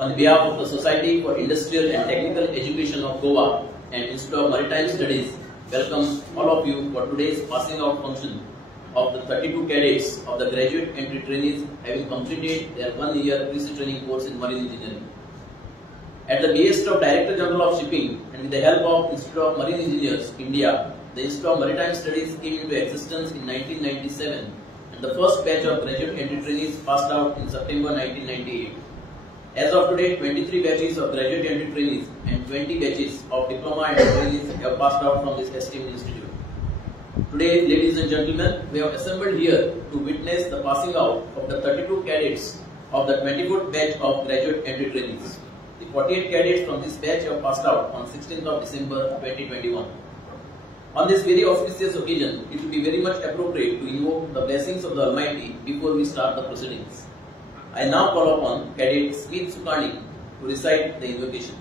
On behalf of the Society for Industrial and Technical Education of Goa and Institute of Maritime Studies, welcome all of you for today's passing out function of the 32 cadets of the graduate entry trainees having completed their 1-year pre-sea training course in marine engineering. At the behest of Director General of Shipping and with the help of Institute of Marine Engineers, India, the Institute of Maritime Studies came into existence in 1997 and the first batch of graduate entry trainees passed out in September 1998. As of today, 23 batches of graduate entry trainees and 20 batches of diploma entry trainees have passed out from this esteemed institute. Today, ladies and gentlemen, we have assembled here to witness the passing out of the 32 cadets of the 24th batch of graduate entry trainees. The 48 cadets from this batch have passed out on 16th of December 2021. On this very auspicious occasion, it will be very much appropriate to invoke the blessings of the Almighty before we start the proceedings. I now call upon Cadet Smith Sukani to recite the invocation.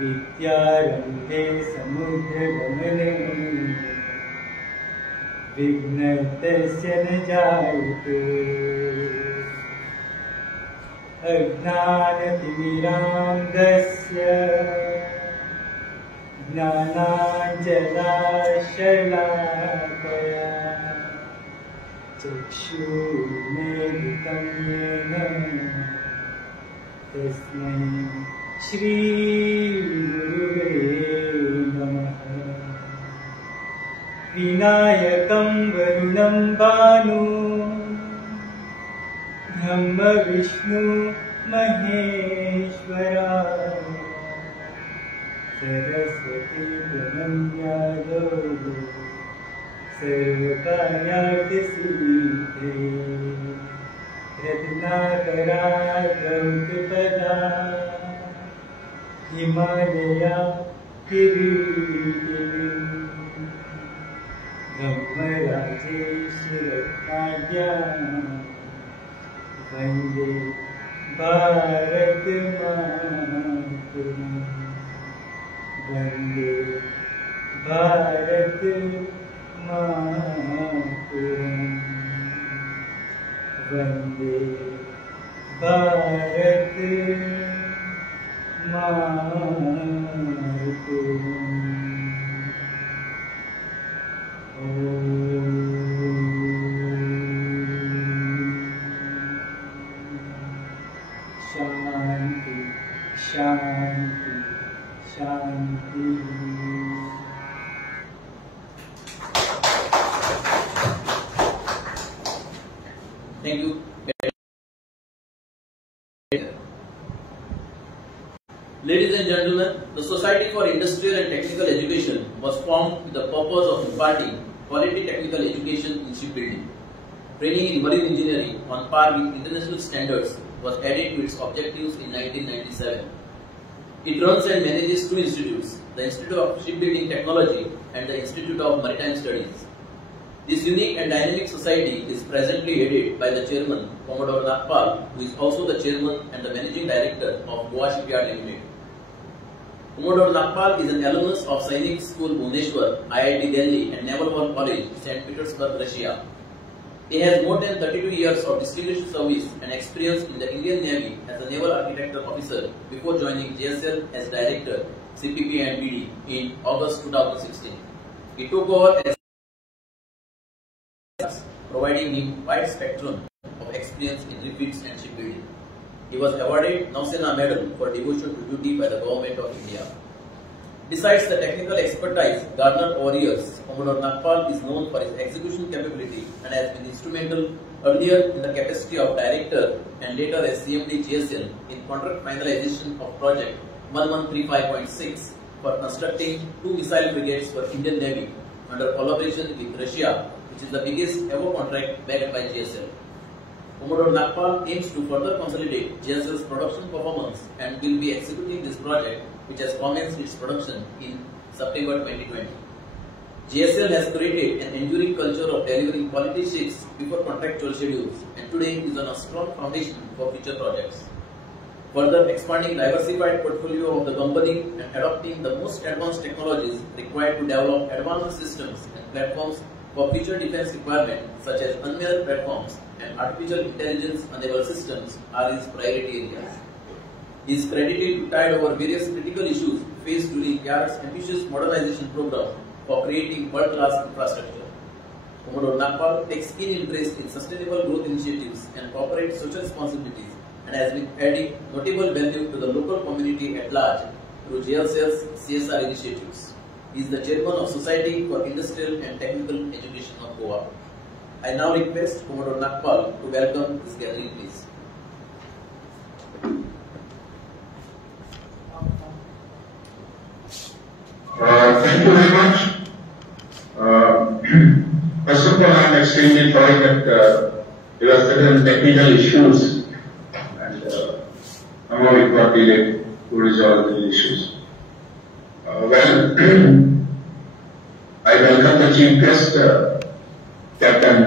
विद्यारम्भे समुद्रगमने विघ्नतस्य न जायते अज्ञानतिमिरान्धस्य ज्ञानाञ्जनशलाकया चक्षुर्मीलितं येन तस्मै श्री गुरुवे नमः। विनायकं वरुणं भानु ब्रह्म विष्णु महेश्वरा सरस्वती प्रणम्यादो सर्वकार्यार्थसिद्धे रत्नाकरा द्रौपदा हिमालया किरीटिनी ब्रह्मराजेश्वरकाद्या वन्दे भारत मातरम् वन्दे भारत मातरम् वन्दे भारत शांति शांति शांति। Thank you. Ladies and gentlemen, the Society for Industrial and Technical Education was formed with the purpose of imparting quality technical education in shipbuilding. Training in marine engineering on par with international standards was added to its objectives in 1997. It runs and manages two institutes, the Institute of Shipbuilding Technology and the Institute of Maritime Studies. This unique and dynamic society is presently headed by the chairman, Commodore Nagpal, who is also the chairman and the managing director of Goa Shipyard Limited. Commodore Nagpal is an alumnus of Sainik School, Bhubaneswar, IIT Delhi and Naval War College, St. Petersburg, Russia. He has more than 32 years of distinguished service and experience in the Indian Navy as a naval architecture officer before joining JSL as director, CPP and BD in August 2016. He took over as providing him wide spectrum of experience in refits and shipbuilding. He was awarded Nausena Medal for devotion to duty by the Government of India. Besides the technical expertise garnered over years, Commodore Nagpal is known for his execution capability and has been instrumental earlier in the capacity of director and later as CMD GSL in contract finalization of project 1135.6 for constructing 2 missile frigates for Indian Navy under collaboration with Russia, which is the biggest ever contract backed by GSL. Commodore Nagpal aims to further consolidate GSL's production performance and will be executing this project, which has commenced its production in September 2020. GSL has created an enduring culture of delivering quality ships before contractual schedules and today is on a strong foundation for future projects. Further expanding diversified portfolio of the company and adopting the most advanced technologies required to develop advanced systems and platforms for future defense requirements such as unmanned platforms and artificial intelligence-enabled systems are his priority areas. He is credited to tide over various critical issues faced during Yard's ambitious modernization program for creating world-class infrastructure. Commodore Nagpal takes keen interest in sustainable growth initiatives and corporate social responsibilities and has been adding notable value to the local community at large through JSL's CSR initiatives. He is the chairman of Society for Industrial and Technical Education of Goa. I now request Commodore Nagpal to welcome this gathering, please. Thank you very much. First of all, I am extremely sorry that there are certain technical issues and somehow it got delayed to resolve the issues. I welcome the Chief Guest, Captain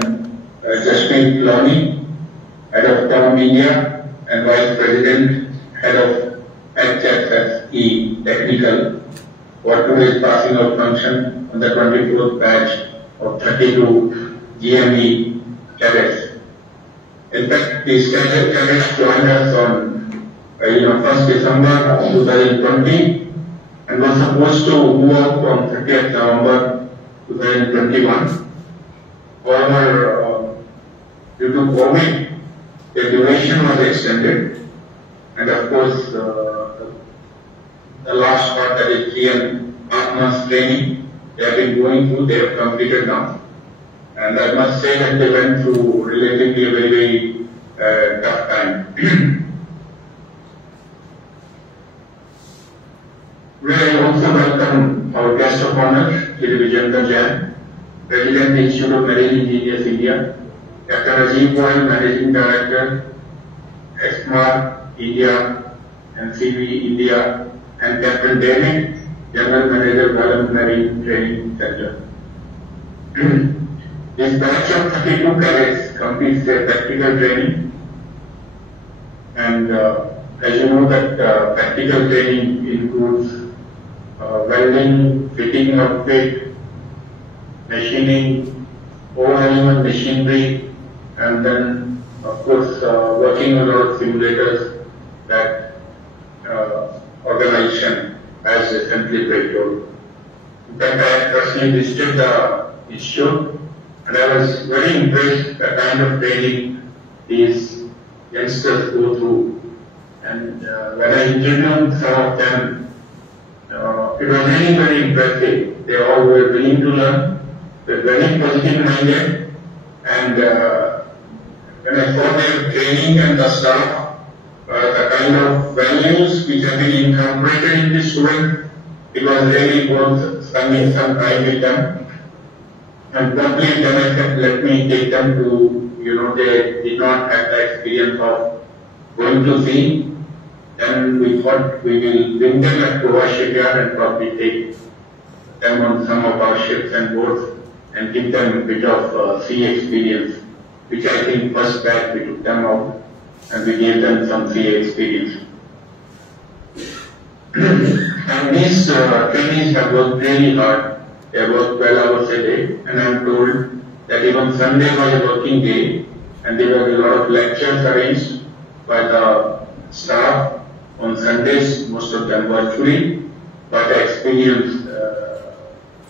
Jaspreet Lawni, Head of Town India and Vice President, Head of HFSE Technical, for today's passing out function on the 24th batch of 32 GME cadets. In fact, these cadets joined us on 1st December 2020 and were supposed to move out from 30th November 2021. However, due to COVID, the duration was extended, and of course, the last part, that is 3.5 months training, they have been going through, they have completed now. And I must say that they went through relatively a very, very tough time. We also welcome our guest of honor, Shri Vijayendra Jain, President, Institute of Marine Engineers, India, Captain Rajiv Goyal, Managing Director, ESMAR, India, and CV, India, and Captain David, General Manager, Gallant Marine Training Center. This batch of 32 cadets completes their practical training, and as you know that practical training includes welding, fitting outfit, machining, all element machinery, and then of course working on our simulators that organization has recently patrolled. In fact, I personally visited the institute and I was very impressed the kind of training these youngsters go through. And when I interviewed some of them, it was really very impressive. They all were willing to learn, they were very positive minded, and when I saw their training and the staff, the kind of values which have been incorporated in this student, it was really worth spending some time with them. And promptly then I said, let me take them to, they did not have the experience of going to sea. Then we thought we will bring them at Goa shipyard and probably take them on some of our ships and boats and give them a bit of sea experience, which I think first batch we took them out and we gave them some sea experience. And these trainees have worked really hard. They have worked 12 hours a day, and I am told that even Sunday was a working day, and there were a lot of lectures arranged by the staff on Sundays, most of them virtually, but experienced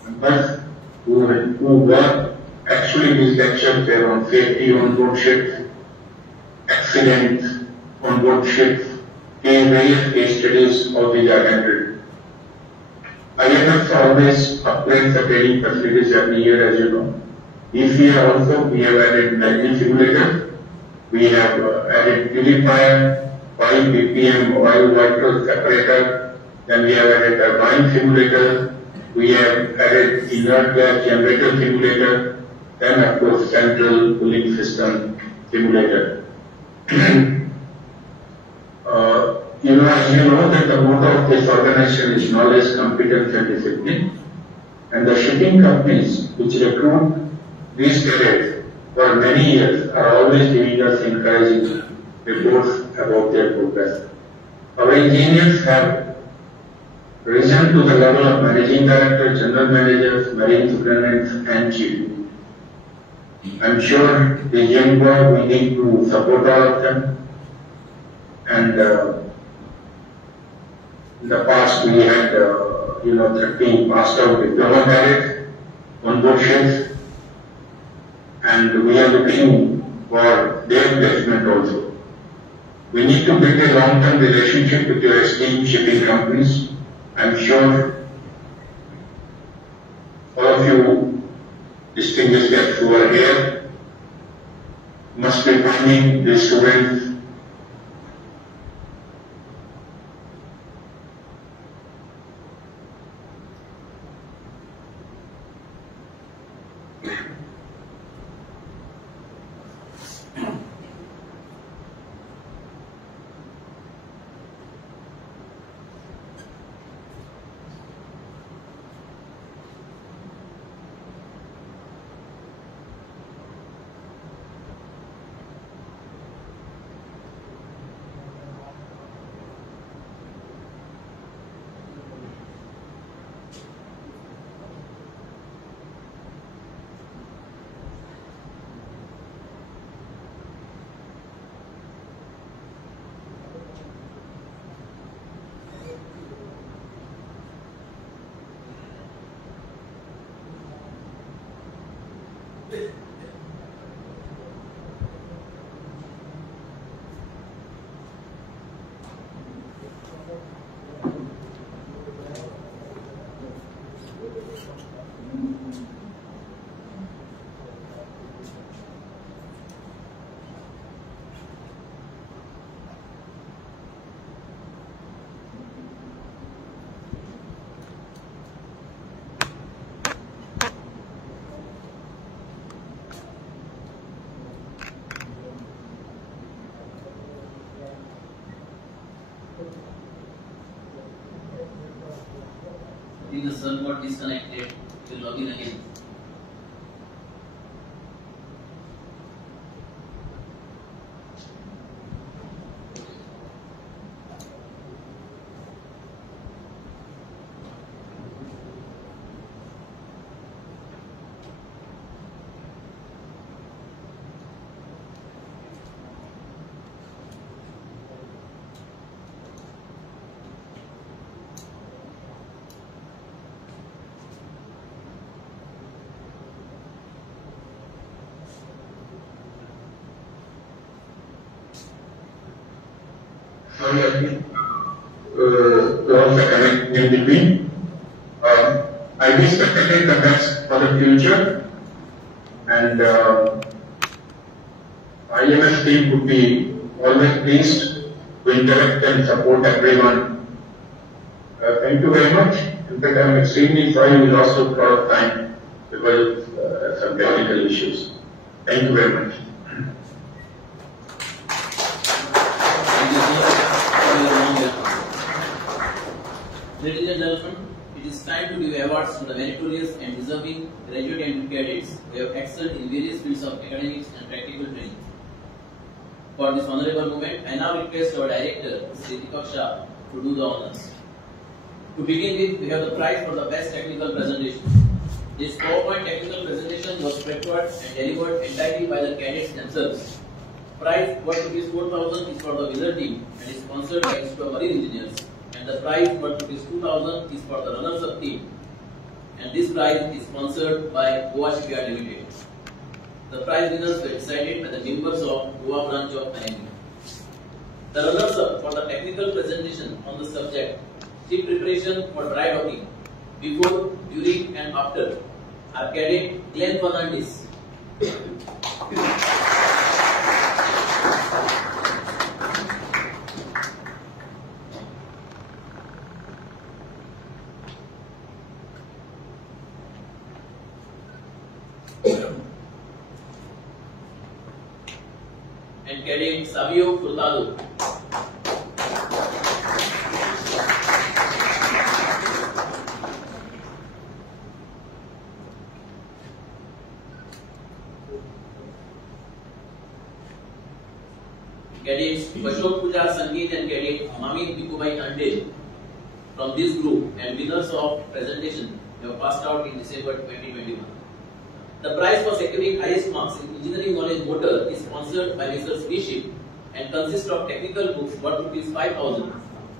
members who work. Actually, these lectures were on safety on board ships, accidents on board ships, various case studies of these are handled. IMF always upgrades the training facilities every year, as you know. This year also we have added marine simulators. We have added purifier, 5 BPM oil vital separator. Then we have added turbine simulator. We have added inert gas generator simulator. Then of course central cooling system simulator. As you know that the motto of this organization is knowledge, competence and discipline. And the shipping companies which recruit these cadets for many years are always giving us encouraging reports about their progress. Our engineers have risen to the level of managing director, general managers, marine superintendents and chief. I'm sure the young boy we need to support all of them. And in the past we had 13 passed out diploma cadets on board ships, and we are looking for their placement also. We need to build a long-term relationship with your esteemed shipping companies. I'm sure all of you distinguished guests who are here must be finding the students the server got disconnected, we'll log in again. Lost the connection in between. I wish the second the best for the future, and IMS team would be always pleased to interact and support everyone. Thank you very much. In fact, I'm extremely sorry we lost a lot of time because of some technical issues. Thank you very much. Ladies and gentlemen, it is time to give awards to the meritorious and deserving graduate and cadets who have excelled in various fields of academics and practical training. For this honorable moment, I now request our director, Sri Deepak Shah, to do the honors. To begin with, we have the prize for the best technical presentation. This PowerPoint technical presentation was prepared and delivered entirely by the cadets themselves. Prize worth rupees 4,000 is for the winner team and is sponsored by Institute of Marine Engineers. And the prize worth rupees 2,000 is for the runners-up team. And this prize is sponsored by Goa Shipyard Limited. The prize winners were decided by the members of Goa branch of Maritime. The runners-up for the technical presentation on the subject ship preparation for dry docking before, during and after are Cadet Glenn Fernandez. And Cadet Savio Furtado. Cadets Ashok Pujar Sangeet and Cadet Mamit Bikubai Tandel from this group and winners of presentation have passed out in December 2021. The prize for securing highest marks in engineering knowledge motor is sponsored by Mr. Bishop and consists of technical books worth rupees 5,000,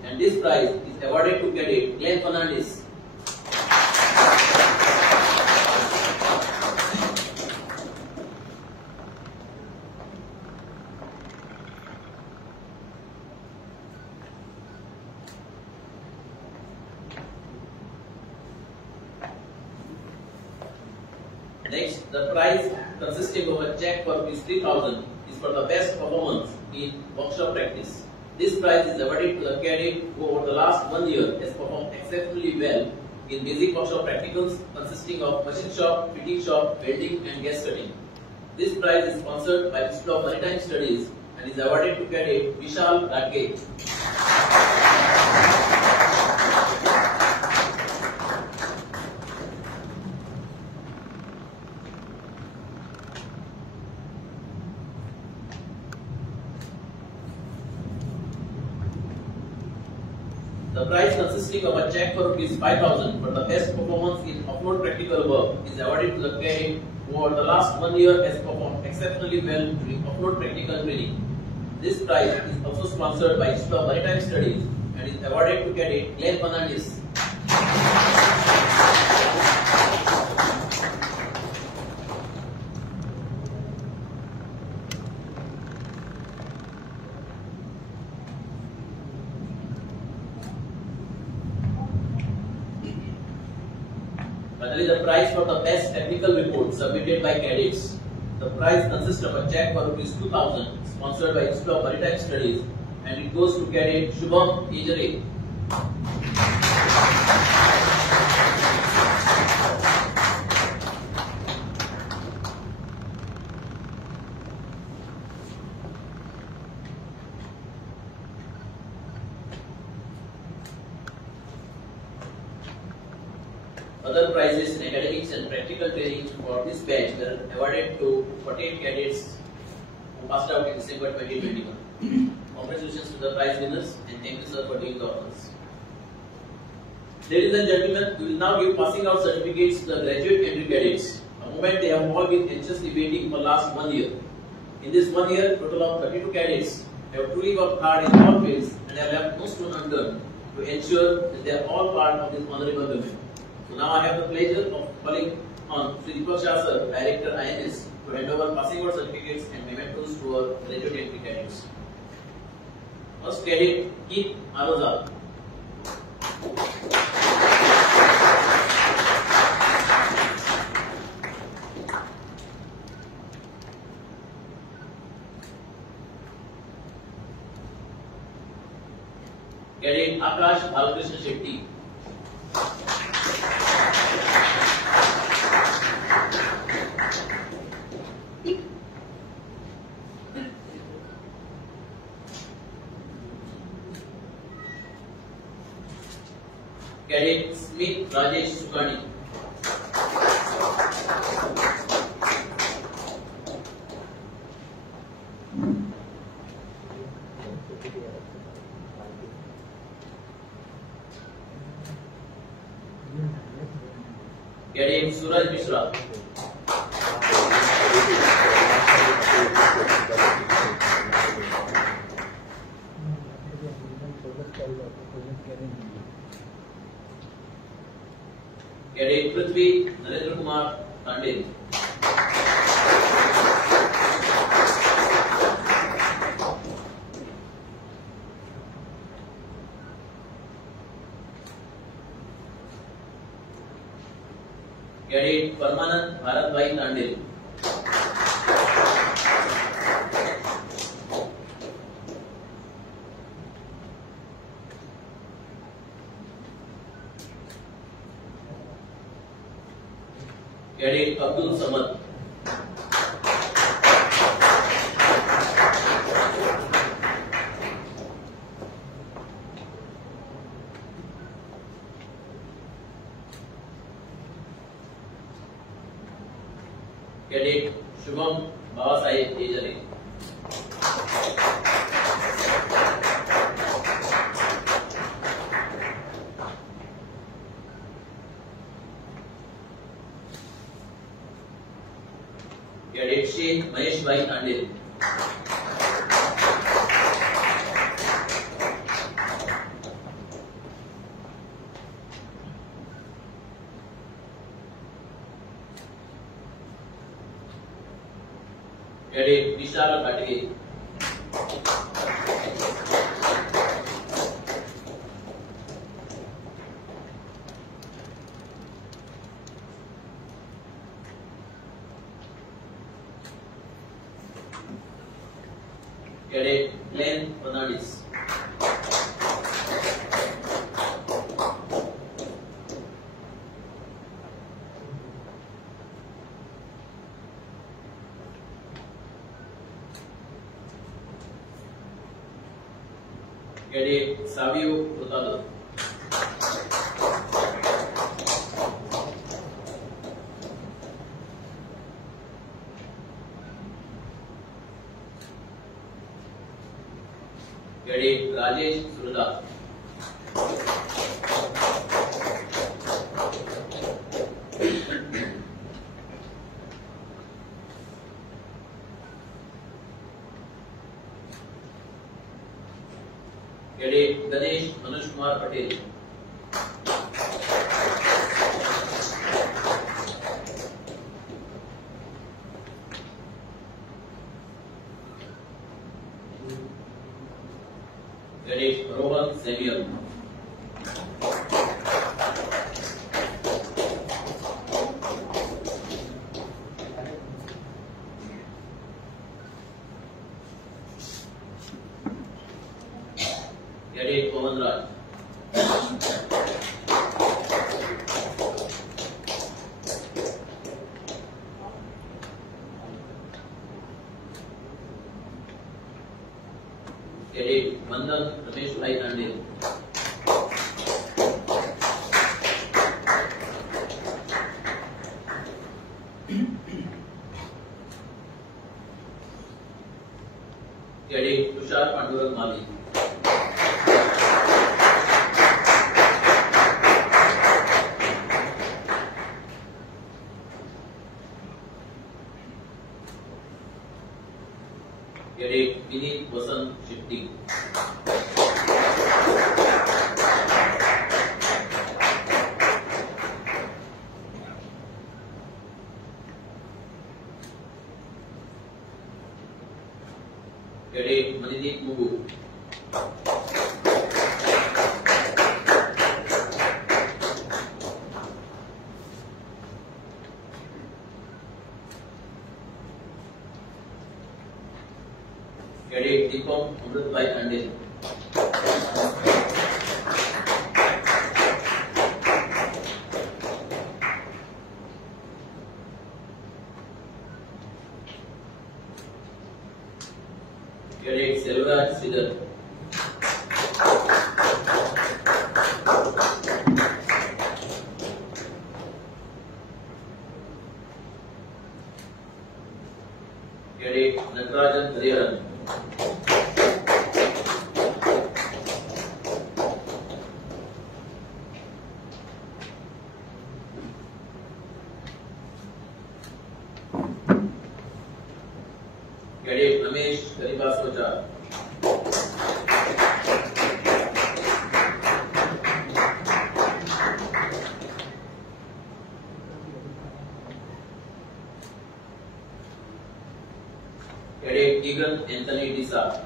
and this prize is awarded to Cadet Glenn Fernandez. Next, the prize consisting of a check for rupees 3,000 is for the best performance in workshop practice. This prize is awarded to the cadet who over the last 1 year has performed exceptionally well in basic workshop practicals consisting of machine shop, fitting shop, welding and gas cutting. This prize is sponsored by Institute of Maritime Studies and is awarded to Cadet Vishal Radke. The prize consisting of a check for rupees 5,000 for the best performance in off-road practical work is awarded to the cadet who over the last 1 year has performed exceptionally well during off-road practical training. This prize is also sponsored by Institute of Maritime Studies and is awarded to Cadet Glenn Fernandez. Finally, the prize for the best technical report submitted by cadets. The prize consists of a check for rupees 2,000 sponsored by Institute of Maritime Studies and it goes to Cadet Shubham Ejare. Other prizes in academics and practical training for this batch were awarded to 48 cadets who passed out in December 2021. Congratulations to the prize winners and thank you sir for doing the honors. Ladies and gentlemen, we will now give passing out certificates to the graduate entry cadets, a moment they have all been anxiously waiting for last 1 year. In this 1 year, total of 32 cadets have truly worked hard in all fields and have left no stone unturned to ensure that they are all part of this honorable movement. So now I have the pleasure of calling on Sri Deepak Shah sir, Director INS, to hand over passing out certificates and mementos to our graduate entry cadets. First cadet Keith Arozal. Cadet Akash Balakrishna Shetty. Cadet Smith Rajesh Sukani. Cadet Suraj Mishra. Cadet Prithvi Narendra Kumar Tandil. Cadet Permanent Bharatbhai Tandil. Cadet Abdul Samad. Cadet Shubham Babasaheb Ejare. Cadet Sheikh Mahesh Bhai Tandil. Cadet Vishal Khatge. Cadet Glenn Fernandes. Cadet Savio Hurtado. Cadet Rajesh Surda. Cadet Ganesh Manush Kumar Patel. Cadet Rohan Samuel. Cadet Pawan Raj. Cadet Mandan Ramesh Bhai Tandil. Cadet Tushar Pandurang Mali. Cadet Vinit Vasant Shifting. Cadet Manidip Mugu. Cadet Deepam Amritbhai Tandil. Cadet Selvaraj Sidar. Cadet Natarajan Hariharan. Cadet Ramesh Karibaswacha. Cadet Keegan Anthony Disa.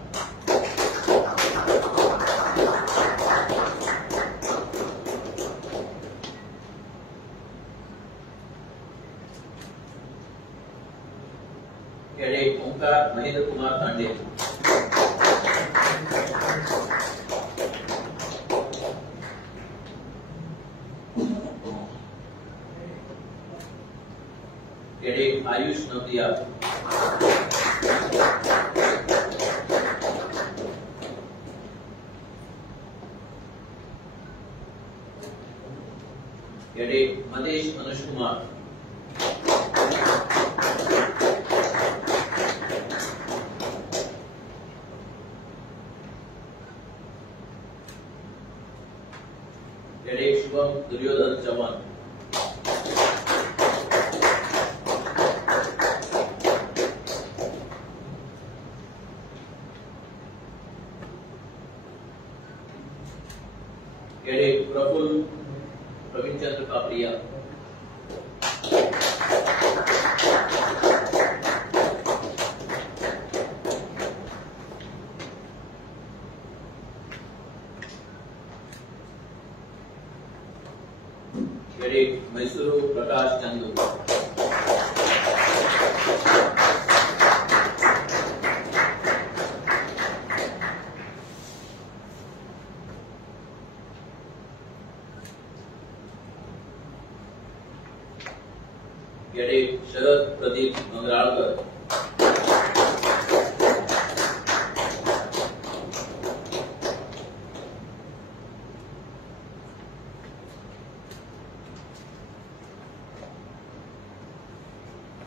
Cadet Omkar Mahendra Kumar Tande. Cadet Ayush Navdiya. Cadet Madesh Anush Kumar. Cadet Shubham Duryodhan Chavan. Cadet Praful Praveen Chandra Kapriya. Cadet Mysuru Prakash Chandu. Cadet Sharad Pradeep Mangralkar.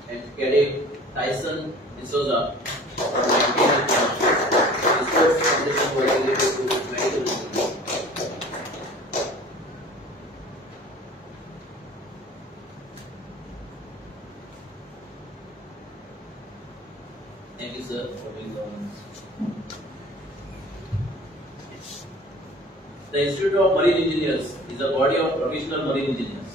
And Cadet Tyson D'Souza from Nigeria. The sports foundation was related to medical engineering. Thank you, sir, for being on. The Institute of Marine Engineers is a body of professional marine engineers.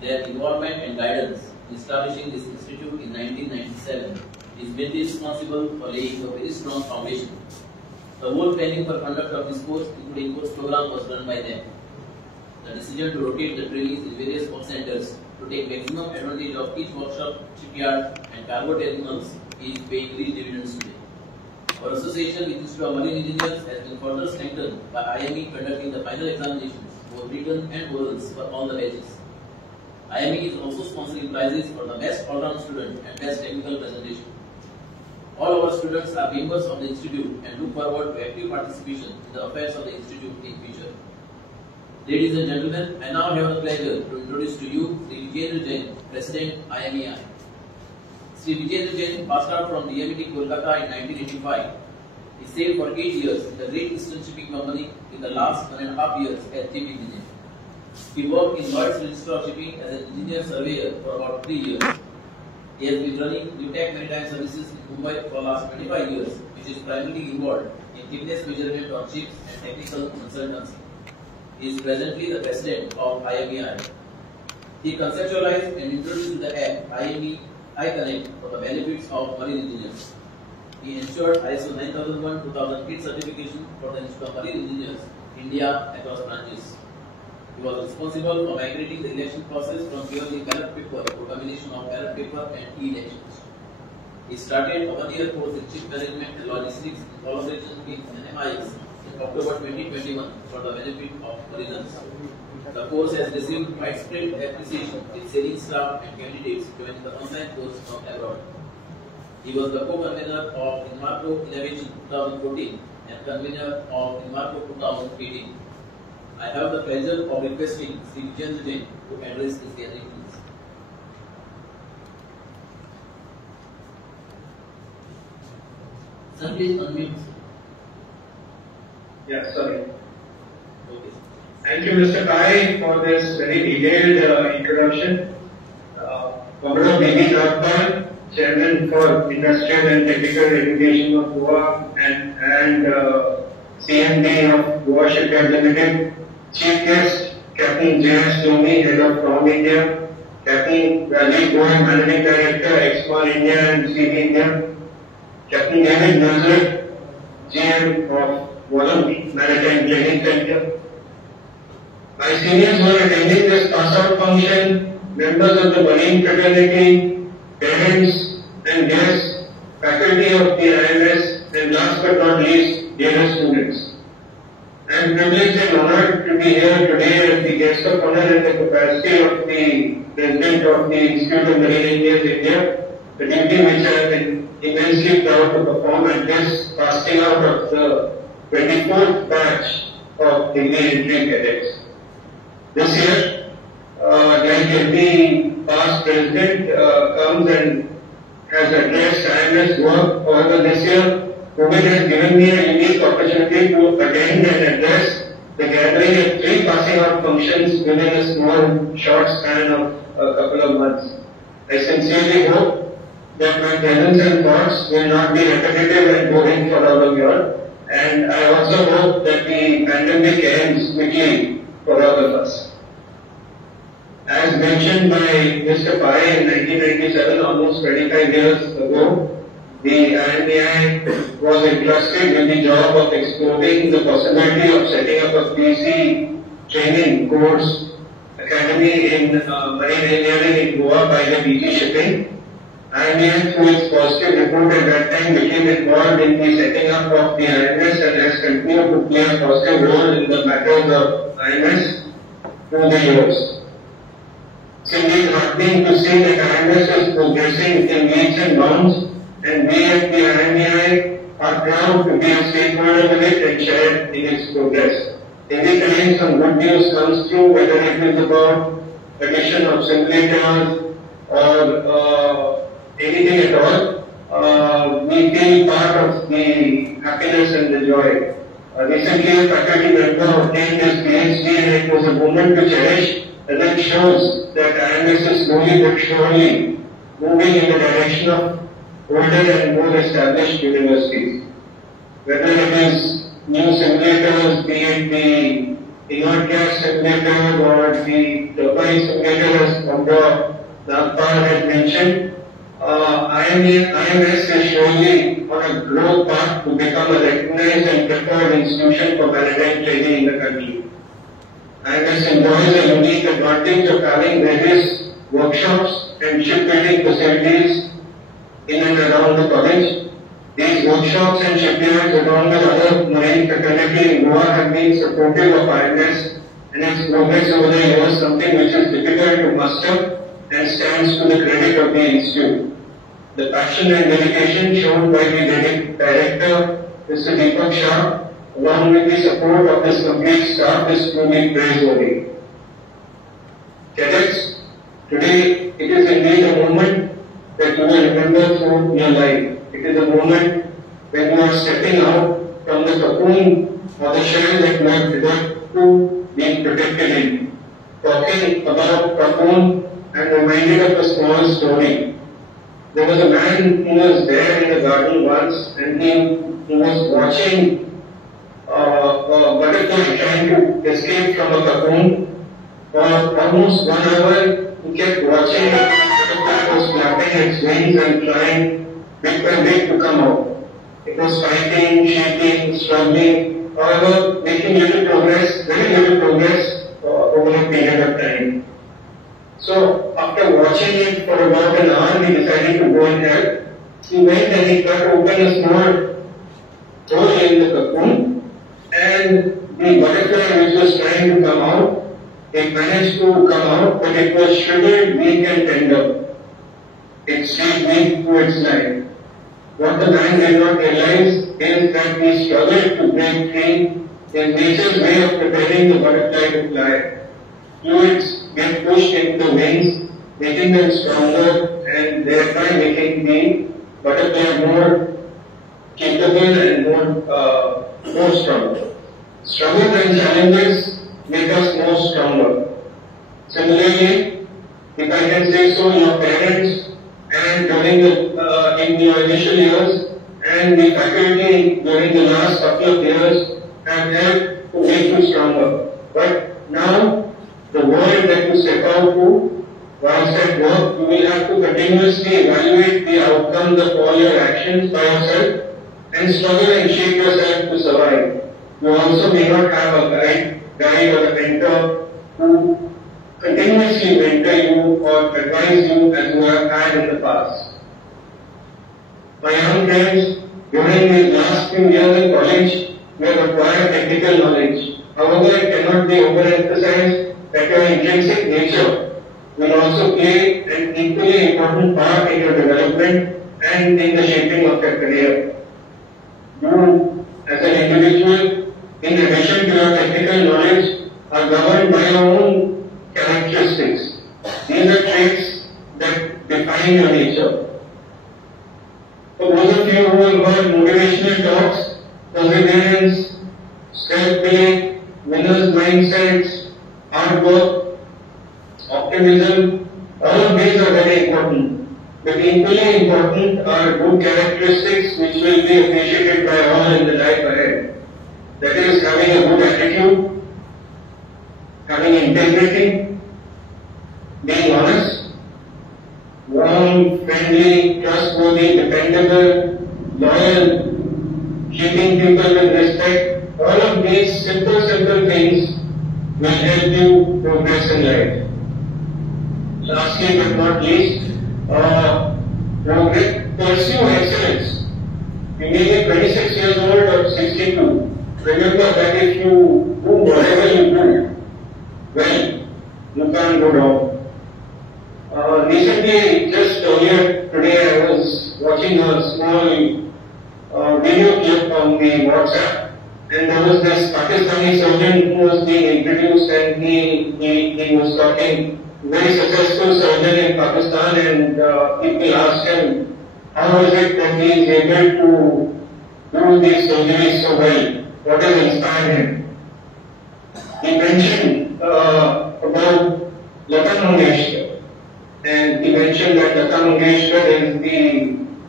Their involvement and guidance in establishing this institute in 1997 is mainly responsible for laying a very strong foundation. The whole planning for conduct of this course, including course program, was run by them. The decision to rotate the trainees in various course centers to take maximum advantage of each workshop, shipyard, and cargo terminals is paying rich dividends today. Our association with Institute of Marine Engineers has been further strengthened by IME conducting the final examinations, both written and orals, for all the batches. IME is also sponsoring prizes for the best all-round student and best technical presentation. All our students are members of the institute and look forward to active participation in the affairs of the institute in future. Ladies and gentlemen, I now have the pleasure to introduce to you Sri Vijendra Jain, President IMEI. Sri Vijendra Jain passed out from DMET Kolkata in 1985. He stayed for 8 years in the Great Eastern Shipping Company in the last 1.5 years as chief engineer. He worked in Lloyd's Register of Shipping as an engineer surveyor for about 3 years. He has been running Newtech Maritime Services in Mumbai for the last 25 years, which is primarily involved in thickness measurement on ships and technical consultancy. He is presently the president of IMEI. He conceptualized and introduced the app IMEI Connect for the benefits of marine engineers. He ensured ISO 9001-2008 certification for the Institute of Marine Engineers, India, across branches. He was responsible for migrating the election process from purely ballot paper to combination of ballot paper and e-elections. He started a 1-year course in ship management and logistics in collaboration with NMIS in October 2021 for the benefit of mariners. The course has received widespread appreciation with sailing staff and candidates joining the online course from abroad. He was the co-convener of Inmarco Innovation 2014 and convener of Inmarco 2018. I have the pleasure of requesting Sri Vijendra Jain to address this gathering. Sir, please unmute. Yeah, sorry. Okay. Thank you, Mr. Kai, for this very detailed introduction. Congrats, baby job done. Chairman for Industrial and Technical Education of Goa and CMD of Goa Shipyard Limited, Chief Guest Captain J.S. Dhoni, Head of From India, Captain Rajiv Goyal, Managing Director, Export India and CV India, Captain David Nazareth, GM of Volume Maritime Training Center. My seniors who are attending this pass-out function, members of the Marine Fraternity, parents and guests, faculty of the IMS, and last but not least, dear students. I am privileged and honored to be here today as the guest of honor in the capacity of the President of the Institute of Marine Engineers India, the duty which I am immensely proud to perform at this passing out of the 24th batch of Degree Entry Cadets. This year, like every past president comes and has addressed IMS work, however this year COVID has given me a unique opportunity to attend and address the gathering at 3 passing out functions within a small short span of a couple of months. I sincerely hope that my presence and thoughts will not be repetitive and boring for all of you all, and I also hope that the pandemic ends quickly for all of us. As mentioned by Mr. Pai in 1997, almost 25 years ago, the IMEI was entrusted with the job of exploring the possibility of setting up a PC training course academy in marine engineering in Goa by the BG Shipping. IMEI, through its positive report at that time, became involved in the setting up of the IMS and has continued to play a positive role in the matters of IMS through the years. It's indeed heartening to see that IMS is progressing in leaps and bounds, and we at the IMEI are proud to be a stakeholder with it and share in its progress. Every time some good news comes through, whether it is about addition of simulators or anything at all, we feel part of the happiness and the joy. Recently, a faculty member obtained his PhD, and it was a moment to cherish, and it shows that IMS is slowly but surely moving in the direction of older and more established universities. Whether it is new simulators, be it the inert gas simulator or the turbine simulator as Dr. Nagpal had mentioned, IMS is surely on a growth path to become a recognized and preferred institution for maritime training in the country. IMS enjoys a unique advantage of having various workshops and shipbuilding facilities in and around the college. These workshops and shipyards, along with other marine fraternity in Goa, have been supportive of IMS and its progress over the years, something which is difficult to muster and stands to the credit of the institute. The passion and dedication shown by the director, Mr. Deepak Shah, along with the support of this complete staff, is truly praiseworthy. Cadets, today it is indeed a moment that you will remember through your life. It is a moment when you are stepping out from the cocoon or the shell that you have hitherto been protected in. Talking about cocoon, I'm reminded of a small story. There was a man who was there in the garden once, and he was watching a butterfly trying to escape from a cocoon. For almost 1 hour, he kept watching it. The butterfly was flapping its wings and trying bit by bit to come out. It was fighting, shaking, struggling, however, making little progress, very little progress over a period of time. So, after watching it for about an hour, he decided to go and help. He went and he cut open a small hole in the cocoon, and the butterfly which was trying to come out, it managed to come out, but it was shriveled, weak and tender. It stayed weak through its life. What the man did not realize is that he struggled to break free in nature's way of preparing the butterfly to fly. Fluids get pushed into the wings, making them stronger and thereby making the butterfly more capable and more stronger. Struggles and challenges make us more stronger. Similarly, if I can say so, your parents and during the in your initial years, and the faculty during the last couple of years have helped to make you stronger. But now, the world that you step out to, whilst at work, you will have to continuously evaluate the outcomes of all your actions by yourself and struggle and shape yourself to survive. You also may not have a guide or a mentor who continuously mentor you or advise you as you have had in the past. My young friends, during these last few years in college, you have acquired technical knowledge. However, it cannot be overemphasized that your intrinsic nature will also play an equally important part in your development and in the shaping of your career. You, as an individual, in addition to your technical knowledge, are governed by your own characteristics. These are traits that define your nature. For those of you who have heard motivational talks, perseverance, self-belief, winner's mindsets, hard work, optimism, all of these are very important. But equally important are good characteristics which will be appreciated by all in the life ahead. That is, having a good attitude, having integrity, being honest, warm, friendly, trustworthy, dependable, loyal, treating people with respect. All of these simple things will help you progress in life. Lastly but not least, pursue excellence. You may be 26 years old or 62. Remember that if you do whatever you do, well, you can't go wrong. Recently, just earlier today, I was watching a small video clip on the WhatsApp, and there was this Pakistani surgeon who was being introduced, and he was talking. Very successful surgeon in Pakistan, and people asked him how is it that he is able to do these surgeries so well. What has inspired him? He mentioned about Lata Mangeshkar, and he mentioned that Lata Mangeshkar is the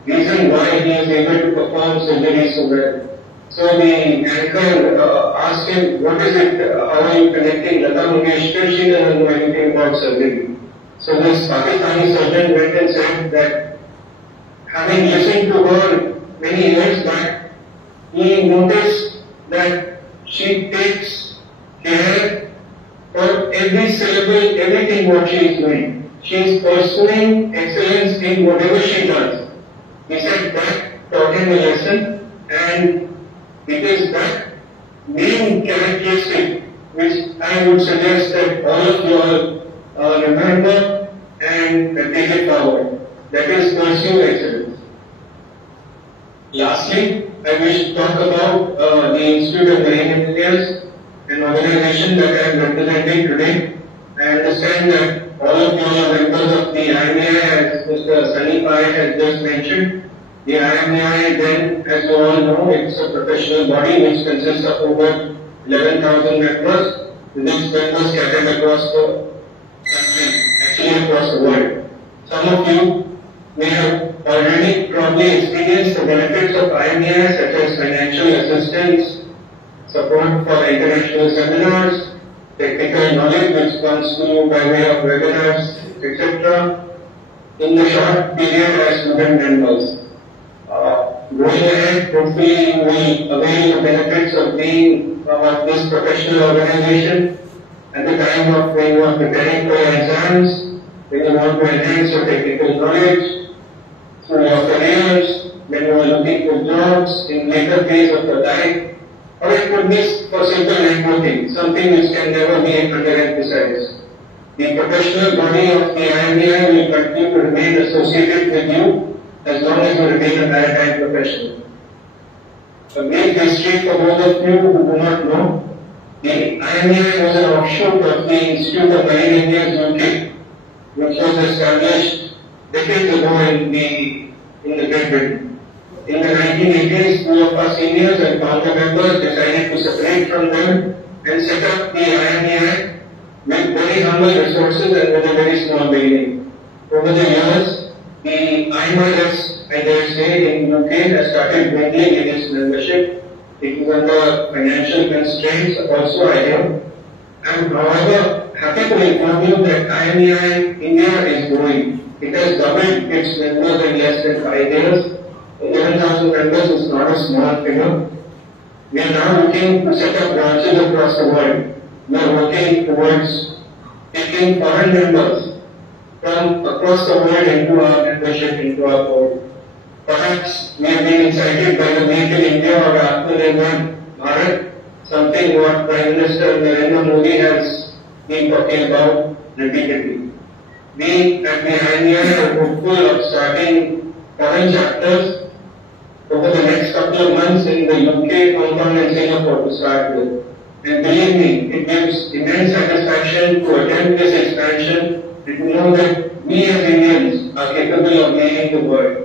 reason why he is able to perform surgery so well. So the anchor asked him, what is it, how are you connecting Lata Mangeshkar? She doesn't know anything about surgery. So this Pakistani surgeon went and said that having listened to her many years back, he noticed that she takes care for every syllable, everything what she is doing. She is pursuing excellence in whatever she does. He said that taught him a lesson, and it is that main characteristic which I would suggest that all of you all remember and take it forward. That is pursue excellence. Lastly, I wish to talk about the Institute of Marine Engineers, an organization that I am representing today. I understand that all of you are members of the IMAI, as Mr. Sunny Pai has just mentioned. The IMAI then, as you all know, it's a professional body which consists of over 11,000 members, with its members scattered across the country, actually across the world. Some of you may have already probably experienced the benefits of IMAI, such as financial assistance, support for international seminars, technical knowledge which comes to you by way of webinars, etc. in the short period as student members. Going ahead, hopefully you will avail the benefits of being of this professional organization at the time of when you are preparing for your exams, when you want to enhance your technical knowledge, through your careers, when you are looking for jobs in later phase of your life, or it could be for simple networking, something which can never be underemphasized. The professional body of the IMAI will continue to remain associated with you as long as you remain a maritime professional. A brief history for those of you who do not know, the IMAI was an offshoot of the Institute of Marine Engineers UK, which was established decades ago in Great Britain. In the 1980s, two of our seniors and founder members decided to separate from them and set up the IMAI with very humble resources and with a very small beginning. Over the years, the The IMIS, I dare say, in UK has started dwindling in its membership. It is under financial constraints also, I know. I'm however happy to inform you that IMEI India is growing. It has doubled its members in less than 5 years. 11,000 members is not a small figure. We are now looking to set up branches across the world. We are working towards taking foreign members from across the world into our membership, into our board. Perhaps we have been incited by the Make in India or Atmanirbhar Bharat, something what Prime Minister Narendra Modi has been talking about repeatedly. We at the IMEI are hopeful of starting foreign chapters over the next couple of months in the UK, Hong Kong and Singapore to start with. And believe me, it gives immense satisfaction to attempt this expansion and to know that we as Indians are capable of leading the world.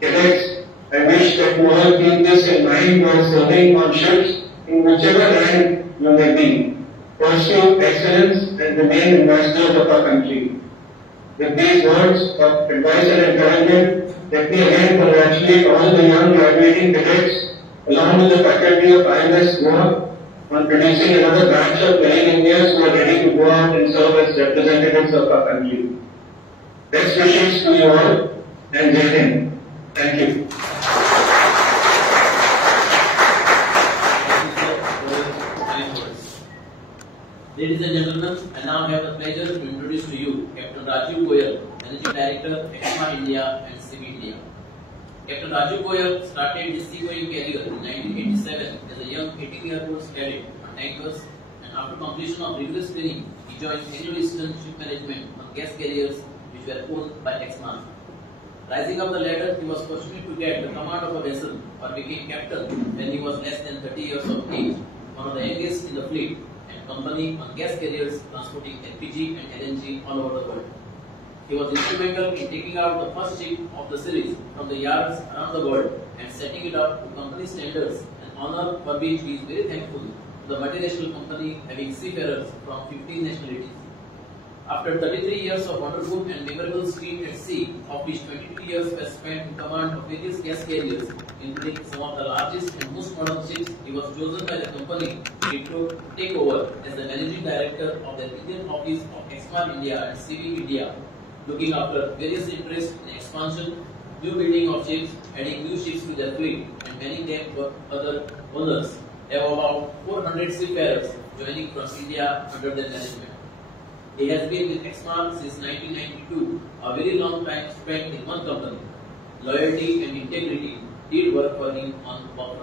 Cadets, I wish that you all keep this in mind while serving on ships in whichever rank you may be. Pursue excellence and remain ambassadors of our country. With these words of advice and encouragement, let me again congratulate all the young graduating cadets along with the faculty of IMS Goa on producing another batch of young Indians who are ready to go out and serve as representatives of our country. Best wishes to you all and Jai Hind. Thank you. Ladies and gentlemen, I now have the pleasure to introduce to you Captain Rajiv Goyal, Managing Director, EXMA India and CV India. Captain Rajiv Goyal started his seagoing career in 1987 as a young 18-year-old cadet on tankers, and after completion of rigorous training, he joined Anglo-Eastern Ship Management on gas carriers which were owned by EXMA. Rising up the ladder, he was fortunate to get the command of a vessel or became captain when he was less than 30 years of age, one of the youngest in the fleet, and company on gas carriers transporting LPG and LNG all over the world. He was instrumental in taking out the first ship of the series from the yards around the world and setting it up to company standards, an honor for which he is very thankful to the multinational company having seafarers from 15 nationalities. After 33 years of wonderful and memorable stint at sea, of which 22 years were spent in command of various gas carriers, including some of the largest and most modern ships, he was chosen by the company to take over as the Managing Director of the Indian Office of EXMA India and CV India, looking after various interests in expansion, new building of ships, adding new ships to their fleet, and many them were other owners. There were about 400 seafarers joining from India under their management. He has been with EXMA since 1992, a very long time spent in one company. Loyalty and integrity did work for him on the front.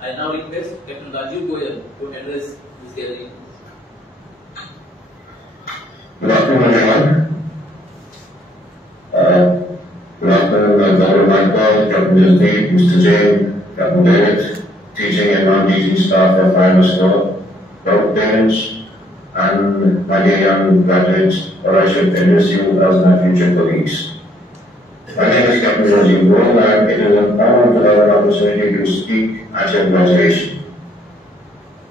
I now request Captain Rajiv Goyal to address this gathering. Good afternoon, everyone. Good afternoon, Dr. Michael, Captain Jasdeep, Mr. Jain, Captain David, teaching and non-teaching staff of IMS Goa, Dr. parents, and my dear young graduates, or I should address you as my future colleagues. My name is Captain Rajiv Goyal, and it is an honor to have an opportunity to speak at your graduation.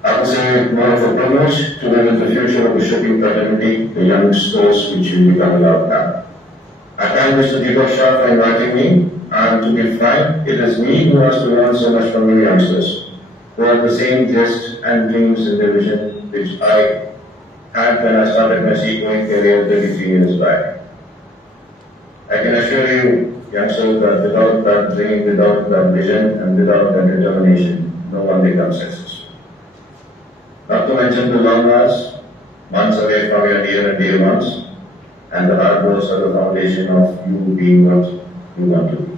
I would say one of the privilege to live in the future of the shipping fraternity, the young souls which will be coming out now. I thank Mr. Deepak Shah for inviting me, and to be frank, it is me who has to learn so much from you youngsters, who have the same tastes and dreams in the vision which I had when I started my seagoing career 33 years back. I can assure you, youngsters, that without that dream, without that vision, and without that determination, no one becomes successful. Not to mention the long hours, months away from your near and dear ones, and the hard work are the foundation of you being what you want to be.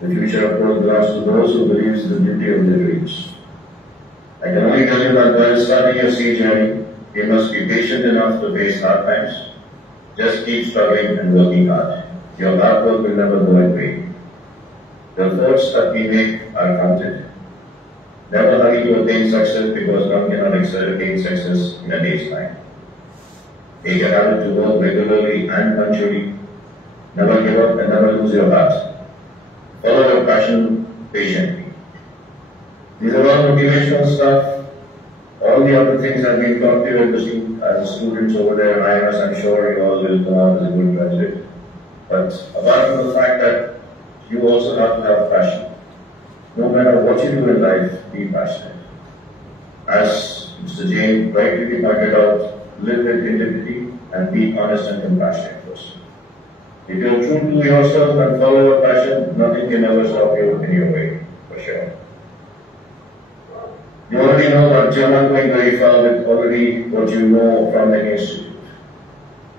The future, of course, belongs to those who believe in the beauty of their dreams. I can only tell you that while starting your sea journey, you must be patient enough to face hard times. Just keep struggling and working hard. Your hard work will never go in vain. The efforts that we make are counted. Never hurry to attain success, because one cannot attain success in a day's time. Make a habit to work regularly and punctually. Never give up and never lose your heart. Follow your passion patiently. These are all motivational stuff. All the other things I've been taught to you as students over there in IMS, I'm sure you all will come out as a good graduate. But apart from the fact that you also have to have passion. No matter what you do in life, be passionate. As Mr. Jain rightly pointed out, live with integrity and be honest and compassionate person. If you're true to yourself and follow your passion, nothing can ever stop you in your way, for sure. You already know that you're not going very far with already what you know from the institute.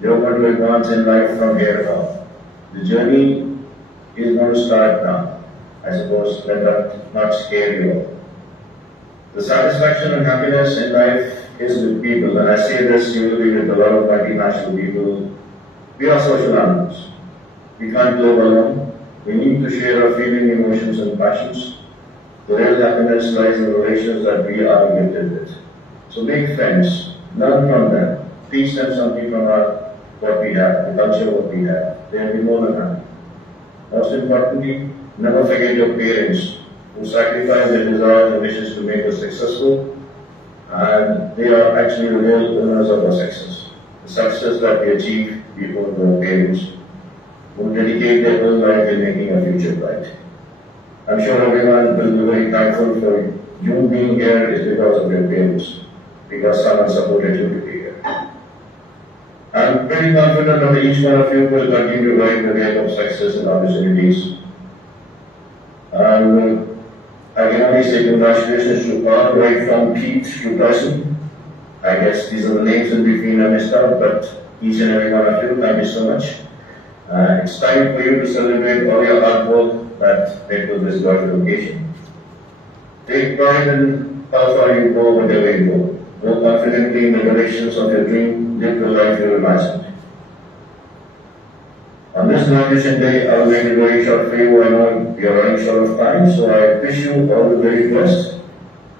You're going to advance in life from here on. The journey is going to start now. I suppose let that not scare you all. The satisfaction and happiness in life is with people, and I say this usually with a lot of multinational people. We are social animals. We can't live alone. We need to share our feeling, emotions, and passions. The real happiness lies in the relations that we are gifted with. So make friends, learn from them, teach them something from what we have, the culture what we have. They will be more than happy. Most importantly, never forget your parents who sacrifice their desires and wishes to make us successful, and they are actually the real owners of our success. The success that we achieve before our parents who dedicate their whole life in making a future bright. I'm sure everyone will be very thankful for you being here is because of your parents, because someone supported you to be here. I'm very confident that each one of you will continue to ride the wave of success and opportunities. And I can only say congratulations to all right from Keith to Tyson. I guess these are the names in between I missed out, but each and every one of you, thank you so much. It's time for you to celebrate all your hard work that led to this joyful occasion. Take pride in how far you go, whatever you go. Go confidently in the directions of your dream, live the life you imagined. On this graduation day, I will make it very short for you. I know we are running short of time, so I wish you all the very best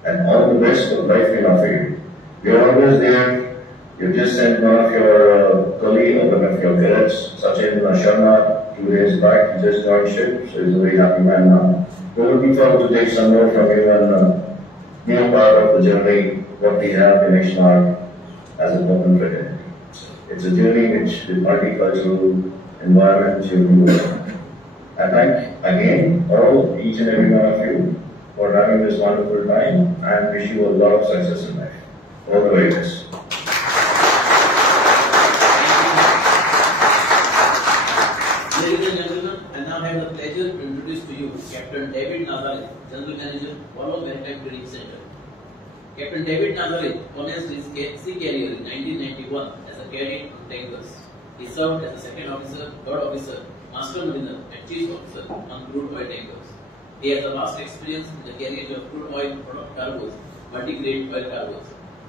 and all the best of life in our field. We are always there. You just sent one of your colleagues or one of your cadets, Sachin Sharma, 2 days back. He just joined ship, so he's a very happy man now. We're looking forward to take some more from you and be a part of the journey what we have in HMARC as a open fraternity. It's a journey which with multicultural environment you do. I thank again all, each and every one of you for having this wonderful time and wish you a lot of success in life. All the very best. Ladies and gentlemen, I now have the pleasure to introduce to you Captain David Nazareth, General Manager, Polo Maritime Training Center. Captain David Nazareth commenced his sea career in 1991 as a cadet on tankers. He served as a second officer, third officer, master mariner, and chief officer on crude oil tankers. He has a vast experience in the carriage of crude oil product cargoes, multi-grade oil cargoes.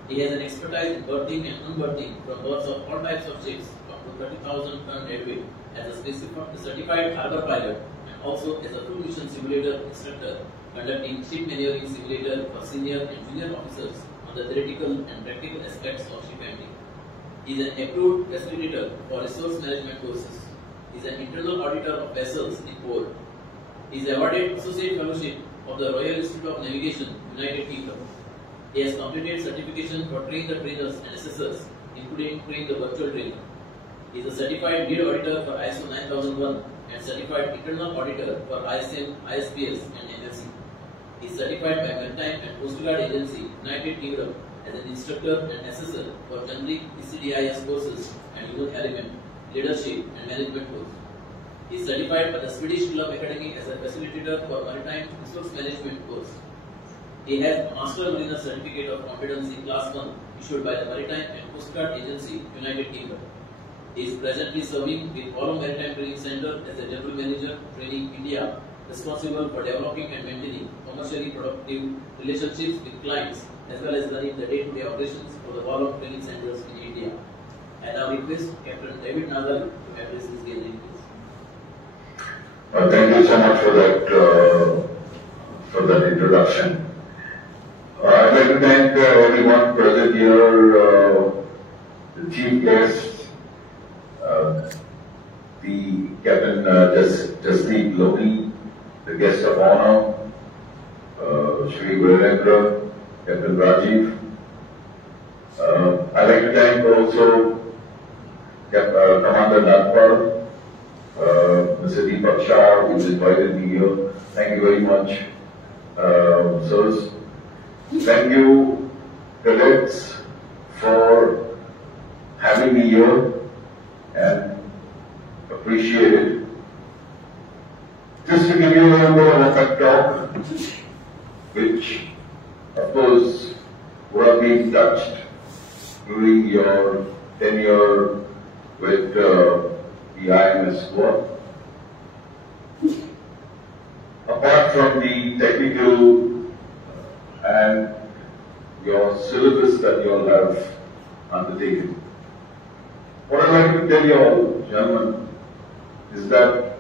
He has an expertise in berthing and unberthing from berths of all types of ships, up to 30,000 ton deadweight, as a certified harbour pilot, and also as a full mission simulator instructor, conducting ship maneuvering simulator for senior and junior officers on the theoretical and practical aspects of ship handling. He is an approved facilitator for resource management courses. He is an internal auditor of vessels in port. He is awarded Associate Fellowship of the Royal Institute of Navigation, United Kingdom. He has completed certification for train the trainers and assessors, including train the virtual trainer. He is a certified lead auditor for ISO 9001 and certified internal auditor for ISM, ISPS and NFC. He is certified by Maritime and Coast Guard Agency, United Kingdom, as an instructor and assessor for generic PCDIS courses and youth element, leadership and management course. He is certified by the Swedish Club Academy as a facilitator for Maritime Resource Management course. He has a Master Mariner Certificate of Competency Class 1 issued by the Maritime and Coast Guard Agency, United Kingdom. He is presently serving with Polo Maritime Training Center as the General Manager, Training India, responsible for developing and maintaining commercially productive relationships with clients, as well as running the day-to-day operations for the Polo Training Centers in India. I now request Captain David Nazareth to address this gathering. Thank you so much for that introduction. I'd like to thank everyone present here, the chief guests, the Captain Jasdeep Lodi, the guest of honor, Shri Virendra, Captain Rajiv. I'd like to thank also Commander Nagpal, Mr. Deepak Shah, who is invited me here. Thank you very much, sirs. Thank you, cadets, for having me here and appreciate it. Just to give you a little bit of a pep talk, which, of course, would have been touched during your tenure with the IMS squad. Apart from the technical and your syllabus that you all have undertaken, what I'd like to tell you all, gentlemen, is that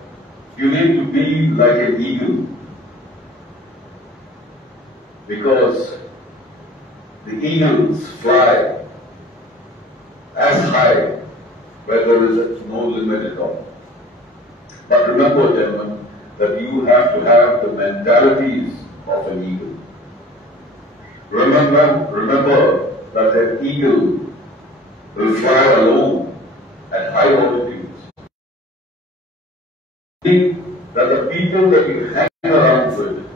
you need to be like an eagle, because the eagles fly as high where there is no limit at all. But remember, gentlemen, that you have to have the mentalities of an eagle. Remember that an eagle will fly alone at high altitudes. Think that the people that you hang around with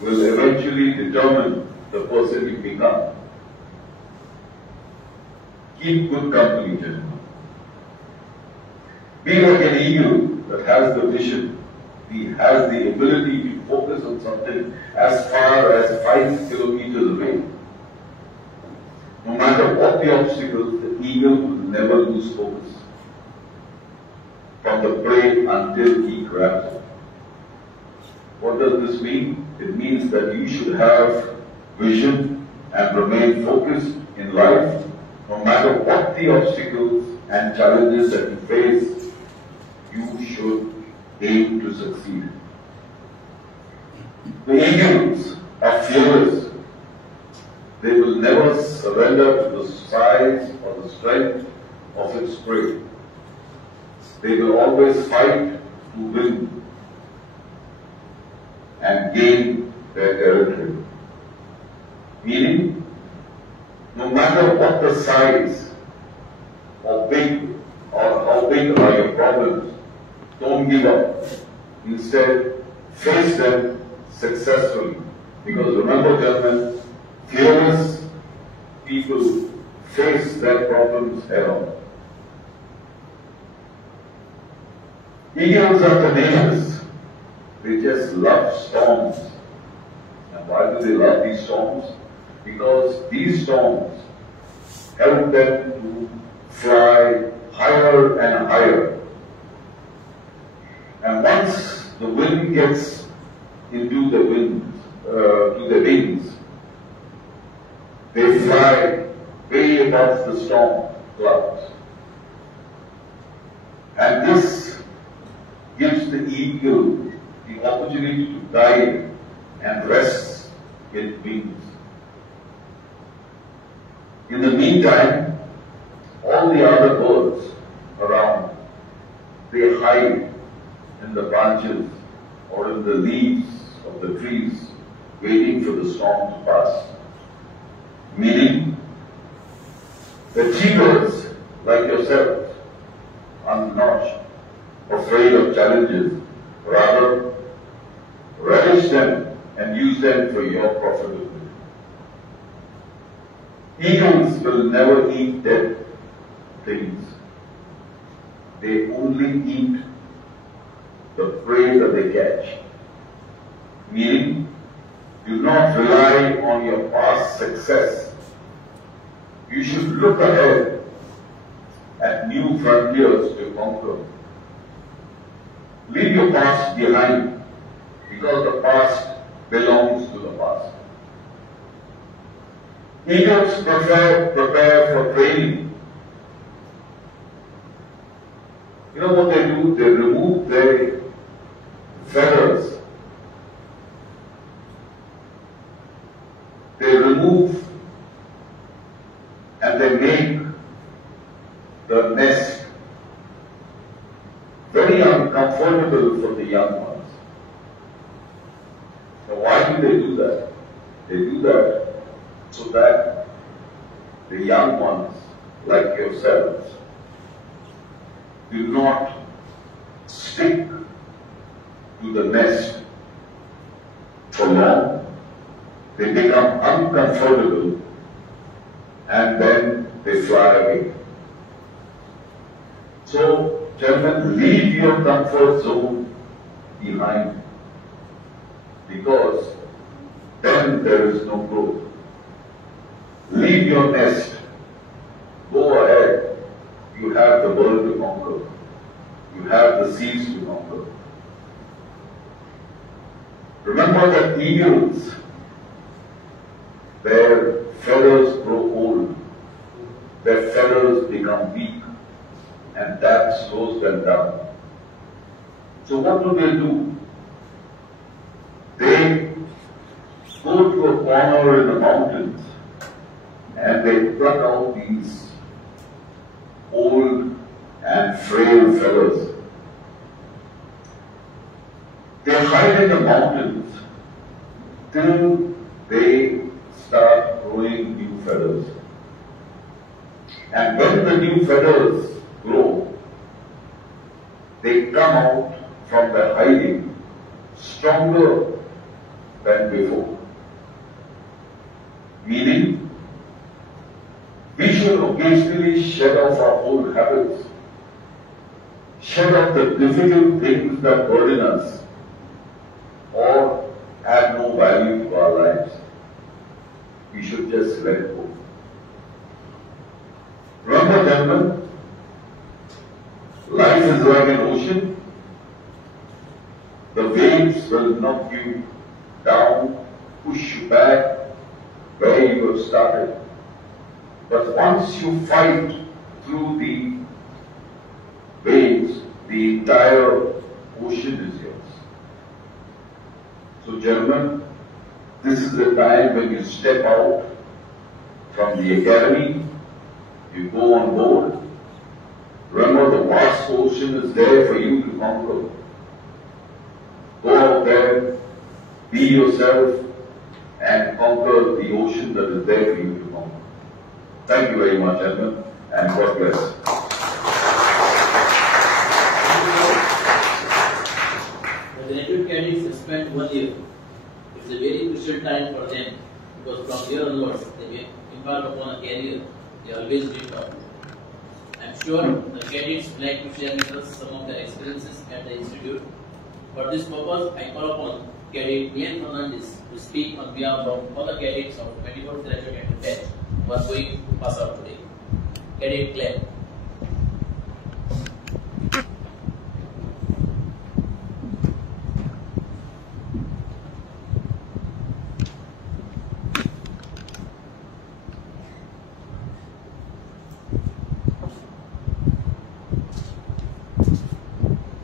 will eventually determine the person you become. Keep good company, gentlemen. Be like an eagle that has the vision. He has the ability to focus on something as far as 5 kilometers away. No matter what the obstacles, the eagle will never lose focus from the prey until he grabs it. What does this mean? It means that you should have vision and remain focused in life, no matter what the obstacles and challenges that you face. You should aim to succeed. The eagles are fearless. They will never surrender to the size or the strength of its prey. They will always fight to win and gain their territory. Meaning, no matter what the size or how big are your problems, don't give up. Instead, face them successfully. Because remember, gentlemen, fearless people face their problems head on. Eagles are tenacious. They just love storms. And why do they love these storms? Because these storms help them to fly higher and higher. And once the wind gets into the wings, they fly way above the storm clouds. And this gives the eagle the opportunity to dive and rest its wings. In the meantime, all the other birds around, they hide in the branches or in the leaves of the trees, waiting for the storm to pass. Meaning, the seabirds like yourselves are not afraid of challenges, rather relish them and use them for your profitability. Eagles will never eat dead things. They only eat the prey that they catch. Meaning, do not rely on your past success. You should look ahead at new frontiers to conquer. Leave your past behind, because the past belongs to the past. Eagles prepare for training. You know what they do? They remove their feathers. They remove and they make the nest very uncomfortable for the young ones. So why do they do that? They do that so that the young ones, like yourselves, do not stick to the nest for long, they become uncomfortable and then they fly away. So, gentlemen, leave your comfort zone behind, because then there is no growth. Leave your nest. Go ahead. You have the world to conquer. You have the seas to conquer. Remember that eagles, their feathers grow old, their feathers become weak, and that slows them down. So what do? They go to a corner in the mountains and they pluck out these old and frail feathers. They hide in the mountains till they start growing new feathers. And when the new feathers grow, they come out from their hiding stronger than before. Meaning, we should occasionally shed off our old habits, shed off the difficult things that burden us or add no value to our lives. We should just let it go. Remember, gentlemen, life is like an ocean. The waves will knock you down, push you back where you have started. But once you fight through the waves, the entire ocean is yours. So, gentlemen, this is the time when you step out from the academy, you go on board. Remember, the vast ocean is there for you to conquer. Go out there, be yourself, and conquer the ocean that is there for you to conquer. Thank you very much, gentlemen, and God bless. The graduate cadets have spent 1 year. It's a very crucial time for them, because from here onwards they may embark upon a career they always dreamed of. I'm sure the cadets would like to share with us some of their experiences at the institute. For this purpose, I call upon Cadet Ian Fernandez to speak on behalf of all the cadets of 24th graduate and batch who are going to pass out today. Cadet Claire.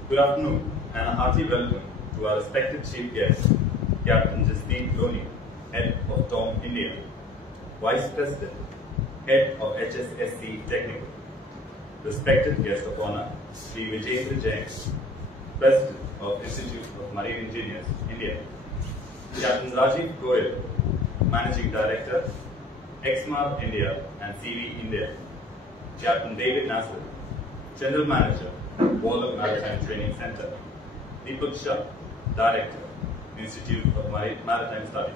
Good afternoon and a hearty welcome to our respected chief guest, Captain Jasdeep Loni, Head of TOM India, Vice President, Head of HSSC Technical, respected guest of honor, Sri Vijayendra Jain, President of Institute of Marine Engineers, India, Captain Rajiv Goyal, Managing Director, Exmar India and CV India, Captain David Nasser, General Manager, Wallach Maritime Training Center, Deepak Shah, Director, Institute of Maritime Studies,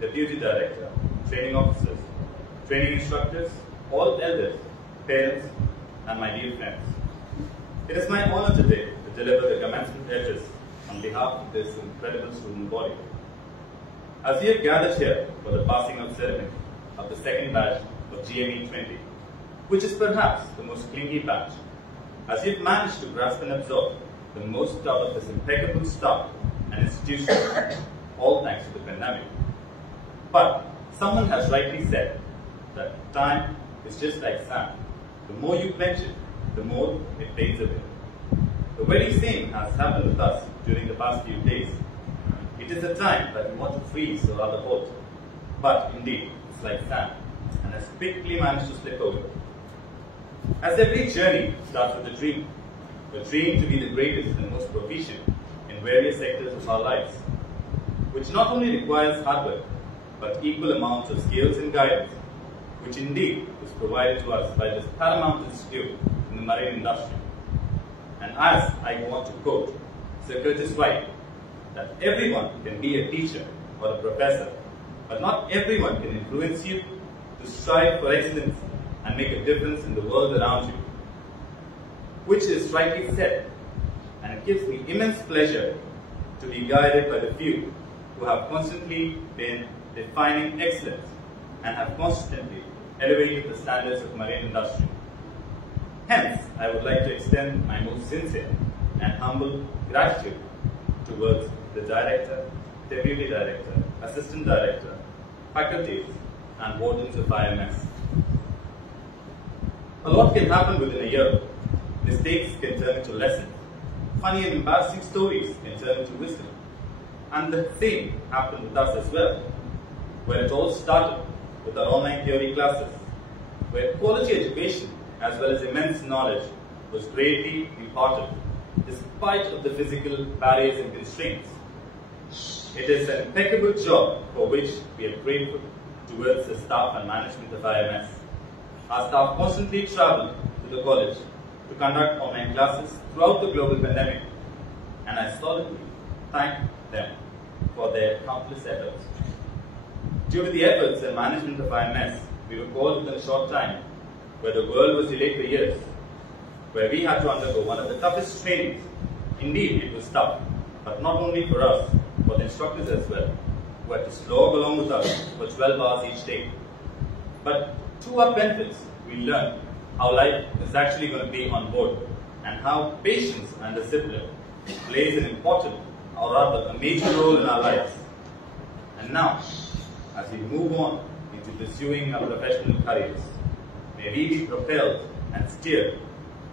Deputy Director, Training Officers, Training Instructors, all elders, parents, and my dear friends. It is my honor today to deliver the commencement address on behalf of this incredible student body. As we have gathered here for the passing out ceremony of the second batch of GME 20, which is perhaps the most clingy batch, as you've managed to grasp and absorb the most out of this impeccable staff and institution, all thanks to the pandemic. But someone has rightly said that time is just like sand. The more you quench it, the more it fades away. The very same has happened with us during the past few days. It is a time that we want to freeze or rather hold. But indeed, it's like sand and has quickly managed to slip over. As every journey starts with a dream to be the greatest and most proficient in various sectors of our lives, which not only requires hard work, but equal amounts of skills and guidance, which indeed is provided to us by this paramount institute in the marine industry. And as I want to quote Sir Curtis White, that everyone can be a teacher or a professor, but not everyone can influence you to strive for excellence and make a difference in the world around you. Which is rightly said, and it gives me immense pleasure to be guided by the few who have constantly been defining excellence and have constantly elevated the standards of marine industry. Hence, I would like to extend my most sincere and humble gratitude towards the Director, Deputy Director, Assistant Director, faculties and wardens of IMS. A lot can happen within a year. Mistakes can turn into lessons. Funny and embarrassing stories can turn into wisdom. And the same happened with us as well, where it all started with our online theory classes, where quality education as well as immense knowledge was greatly imparted despite of the physical barriers and constraints. It is an impeccable job for which we are grateful towards the staff and management of IMS. Our staff constantly traveled to the college to conduct online classes throughout the global pandemic, and I solidly thank them for their countless efforts. Due to the efforts and management of IMS, we were called within a short time, where the world was delayed for years, where we had to undergo one of the toughest trainings. Indeed, it was tough, but not only for us, but the instructors as well, who had to slog along with us for 12 hours each day. But to our benefits, we learned how life is actually going to be on board, and how patience and discipline plays an important, or rather a major role in our lives. And now, as we move on into pursuing our professional careers, may we be propelled and steered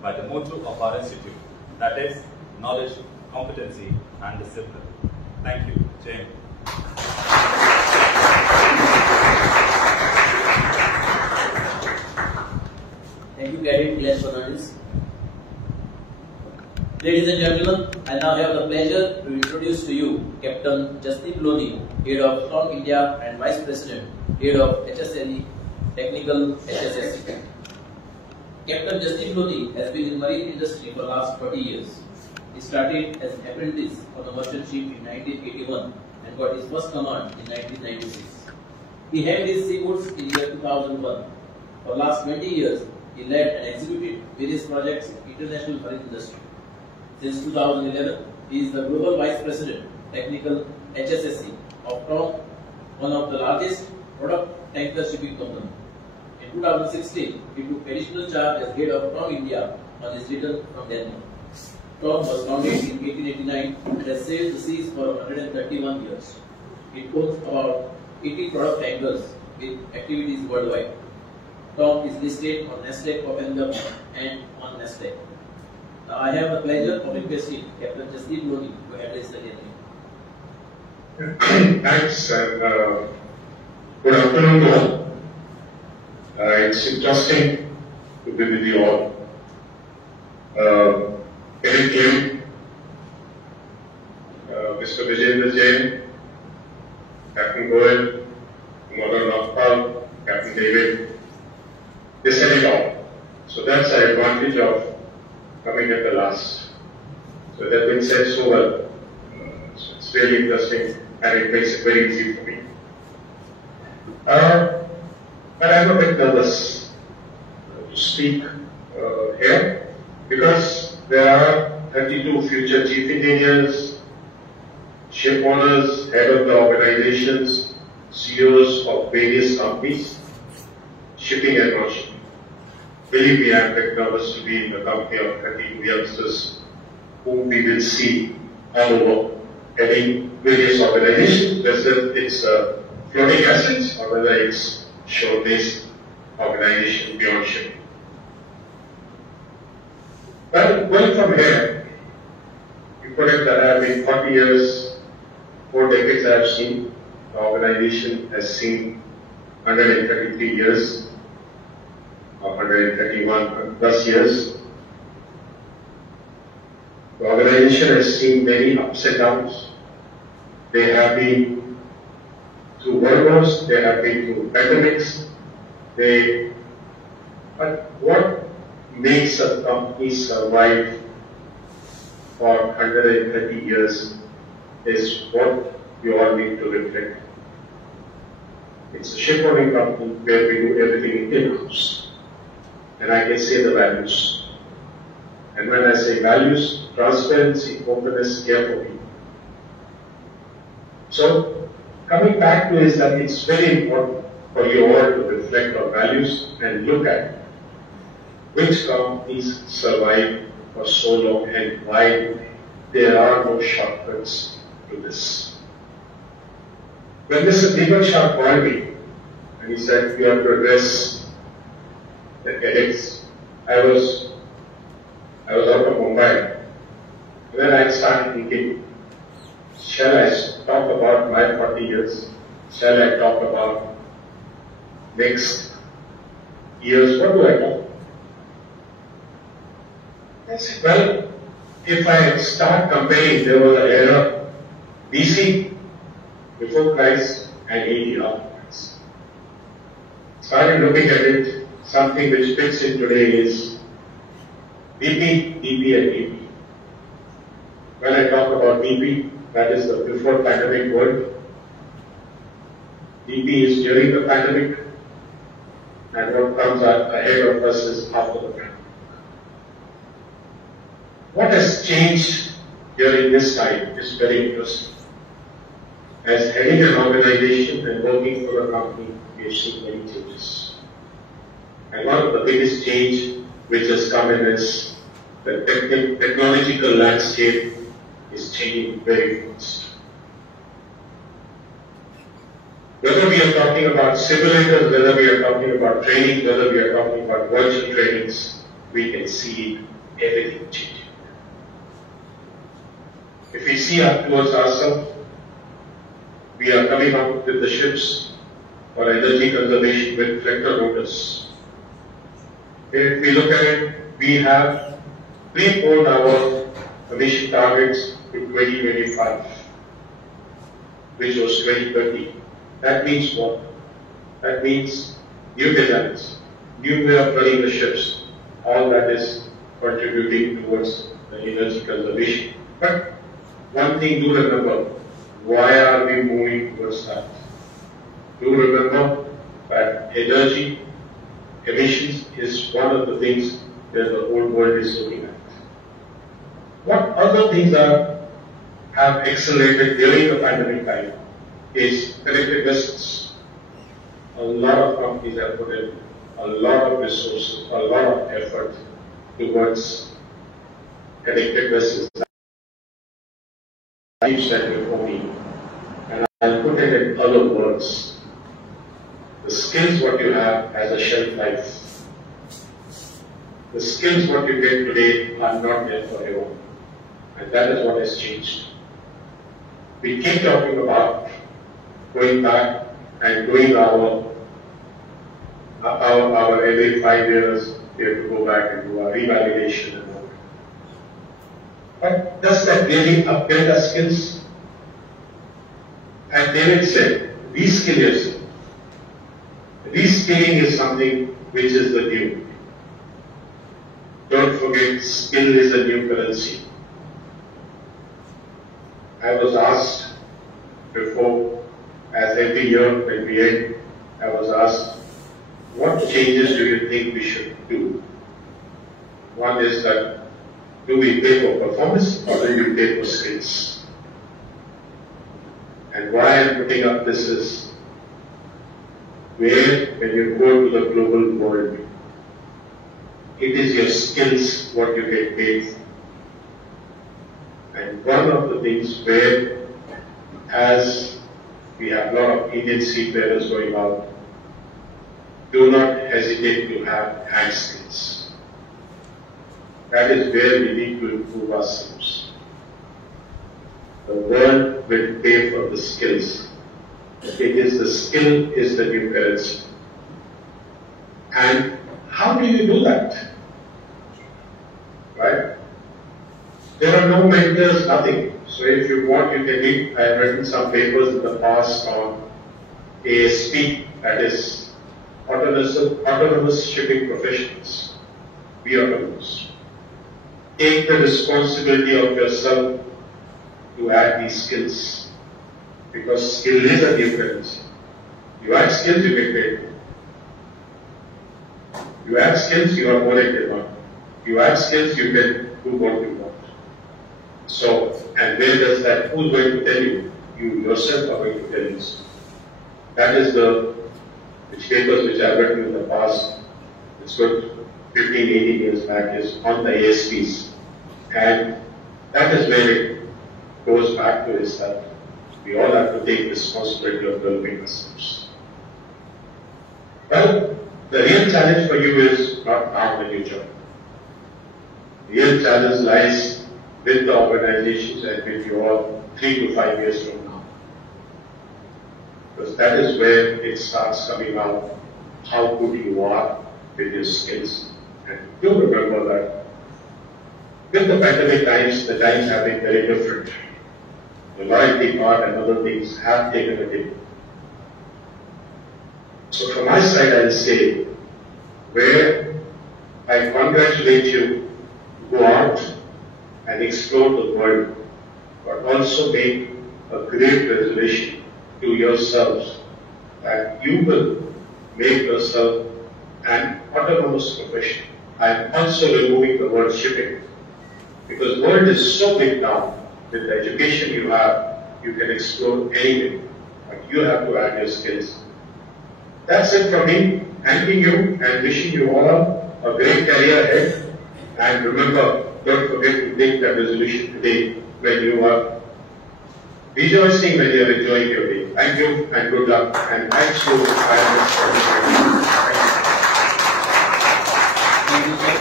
by the motto of our institute, that is, knowledge, competency, and discipline. Thank you. Jai Hind. Thank you, Cadet Glenn Fernandez. Ladies and gentlemen, I now have the pleasure to introduce to you Captain Jasdeep Loni, Head of Tom India and Vice President, Head of HSLE Technical HSSC. Captain Jasdeep Loni has been in marine industry for the last 40 years. He started as an apprentice on a merchant ship in 1981 and got his first command in 1996. He held his seaboats in year 2001. For the last 20 years, he led and executed various projects in international marine industry. Since 2011, he is the Global Vice President, Technical HSSC of Tom, one of the largest product tanker shipping company. In 2016, he took additional charge as head of Tom India on his return from Denmark. Tom was founded in 1889 and has sailed the seas for 131 years. It owns about 80 product tankers with activities worldwide. Tom is listed on Nasdaq Copenhagen and on Nasdaq. Now I have the pleasure of requesting Captain Jasdeep Loni to address the gathering. Thanks and good afternoon to all. It's interesting to be with you all. Eric Kim, Mr. Vijayendra Jain, Captain Goel, Modern Nagpal, Captain David, they said it all. So that's the advantage of coming at the last. So that's been said so well. So it's really interesting and it makes it very easy for me. But I'm a bit nervous to speak here because there are 32 future chief engineers, ship owners, head of the organizations, CEOs of various companies, shipping and non-shipping. Believe me, I'm a bit nervous to be in the company of 32 youngsters whom we will see all over, heading various organizations, whether it's floating assets or whether it's shore-based organization beyond shipping. Well, going from here, you put it that I have been 40 years, 4 decades I have seen. The organization has seen 133 years, or 131 plus years. The organization has seen many ups and downs. They have been through world wars, they have been through pandemics. But what makes a company survive for 130 years is what you all need to reflect. It's a shipowning company where we do everything in-house. And I can say the values. And when I say values, transparency, openness, care for people. So, coming back to is that it's very important for you all to reflect on values and look at which companies survive for so long and why there are no shortcuts to this. When Mr. Deepak Shah called me and he said, "We have to address the cadets," I was out of Mumbai. And then I started thinking, shall I talk about my 40 years? Shall I talk about next years? What do I talk? I said, well, if I start comparing, there was an era BC, before Christ, and AD after Christ. Started looking at it, something which fits in today is BP, DP, and DP. When I talk about DP, that is the before pandemic world. DP is during the pandemic, and what comes ahead of us is after the pandemic. What has changed during this time is very interesting. As heading an organization and working for a company, we have seen many changes. And one of the biggest change which has come in is the technological landscape is changing very fast. Whether we are talking about simulators, whether we are talking about training, whether we are talking about virtual trainings, we can see everything changing. If we see up towards ourselves, we are coming up with the ships for energy conservation with reflector motors. If we look at it, we have pre-poned our emission targets to 2025, which was 2030. That means what? That means new designs, new way of running the ships. All that is contributing towards the energy conservation. But one thing do remember, why are we moving towards that? Do remember that energy emissions is one of the things that the whole world is looking at. What other things have accelerated during the pandemic time is connected vessels. A lot of companies have put in a lot of resources, a lot of effort towards connected vessels. You said before me, and I'll put it in other words. The skills what you have has a shelf life. The skills what you get today are not there forever. And that is what has changed. We keep talking about going back and doing our every 5 years, we have to go back and do our revalidation and all. But does that really upgrade our skills? And David said, reskill yourself. Reskilling is something which is the new. Don't forget, skill is the new currency. I was asked before, as every year when we end, I was asked, what changes do you think we should do? One is that, do we pay for performance or do we pay for skills? And why I'm putting up this is, where when you go to the global world, it is your skills what you get paid for. And one of the things where, as we have a lot of Indian seafarers going out, do not hesitate to have hand skills. That is where we need to improve ourselves. The world will pay for the skills. It is the skill is the new currency. And how do you do that? Right? There are no mentors, nothing. So if you want, you can read. I have written some papers in the past on ASP, that is autonomous shipping professionals. Be autonomous. take the responsibility of yourself to add these skills. Because skill is a difference. You add skills, you get paid. You add skills, you are more in demand. You add skills, you can do what you want. So, and where does that, who's going to tell you? You yourself are going to tell you. That is the papers which I've written in the past. It's good 15, 18 years back is on the ASPs. And that is where it goes back to is that we all have to take responsibility of developing ourselves. Well, the real challenge for you is not now when you join. The real challenge lies with the organizations and with you all 3 to 5 years from now. Because that is where it starts coming out how good you are with your skills. And do remember that with the pandemic times, the times have been very different. The loyalty part and other things have taken a hit. So from my side, I'll say, where I congratulate you, go out and explore the world, but also make a great resolution to yourselves that you will make yourself an autonomous profession. I am also removing the word shipping, because the world is so big now. With the education you have, you can explore anything, but you have to add your skills. That's it from me. Thanking you and wishing you all a great career ahead. And remember, don't forget to take that resolution today when you are rejoicing, when you are enjoying your day. Thank you and good luck. And thanks to IMS for this. Thank you, sir.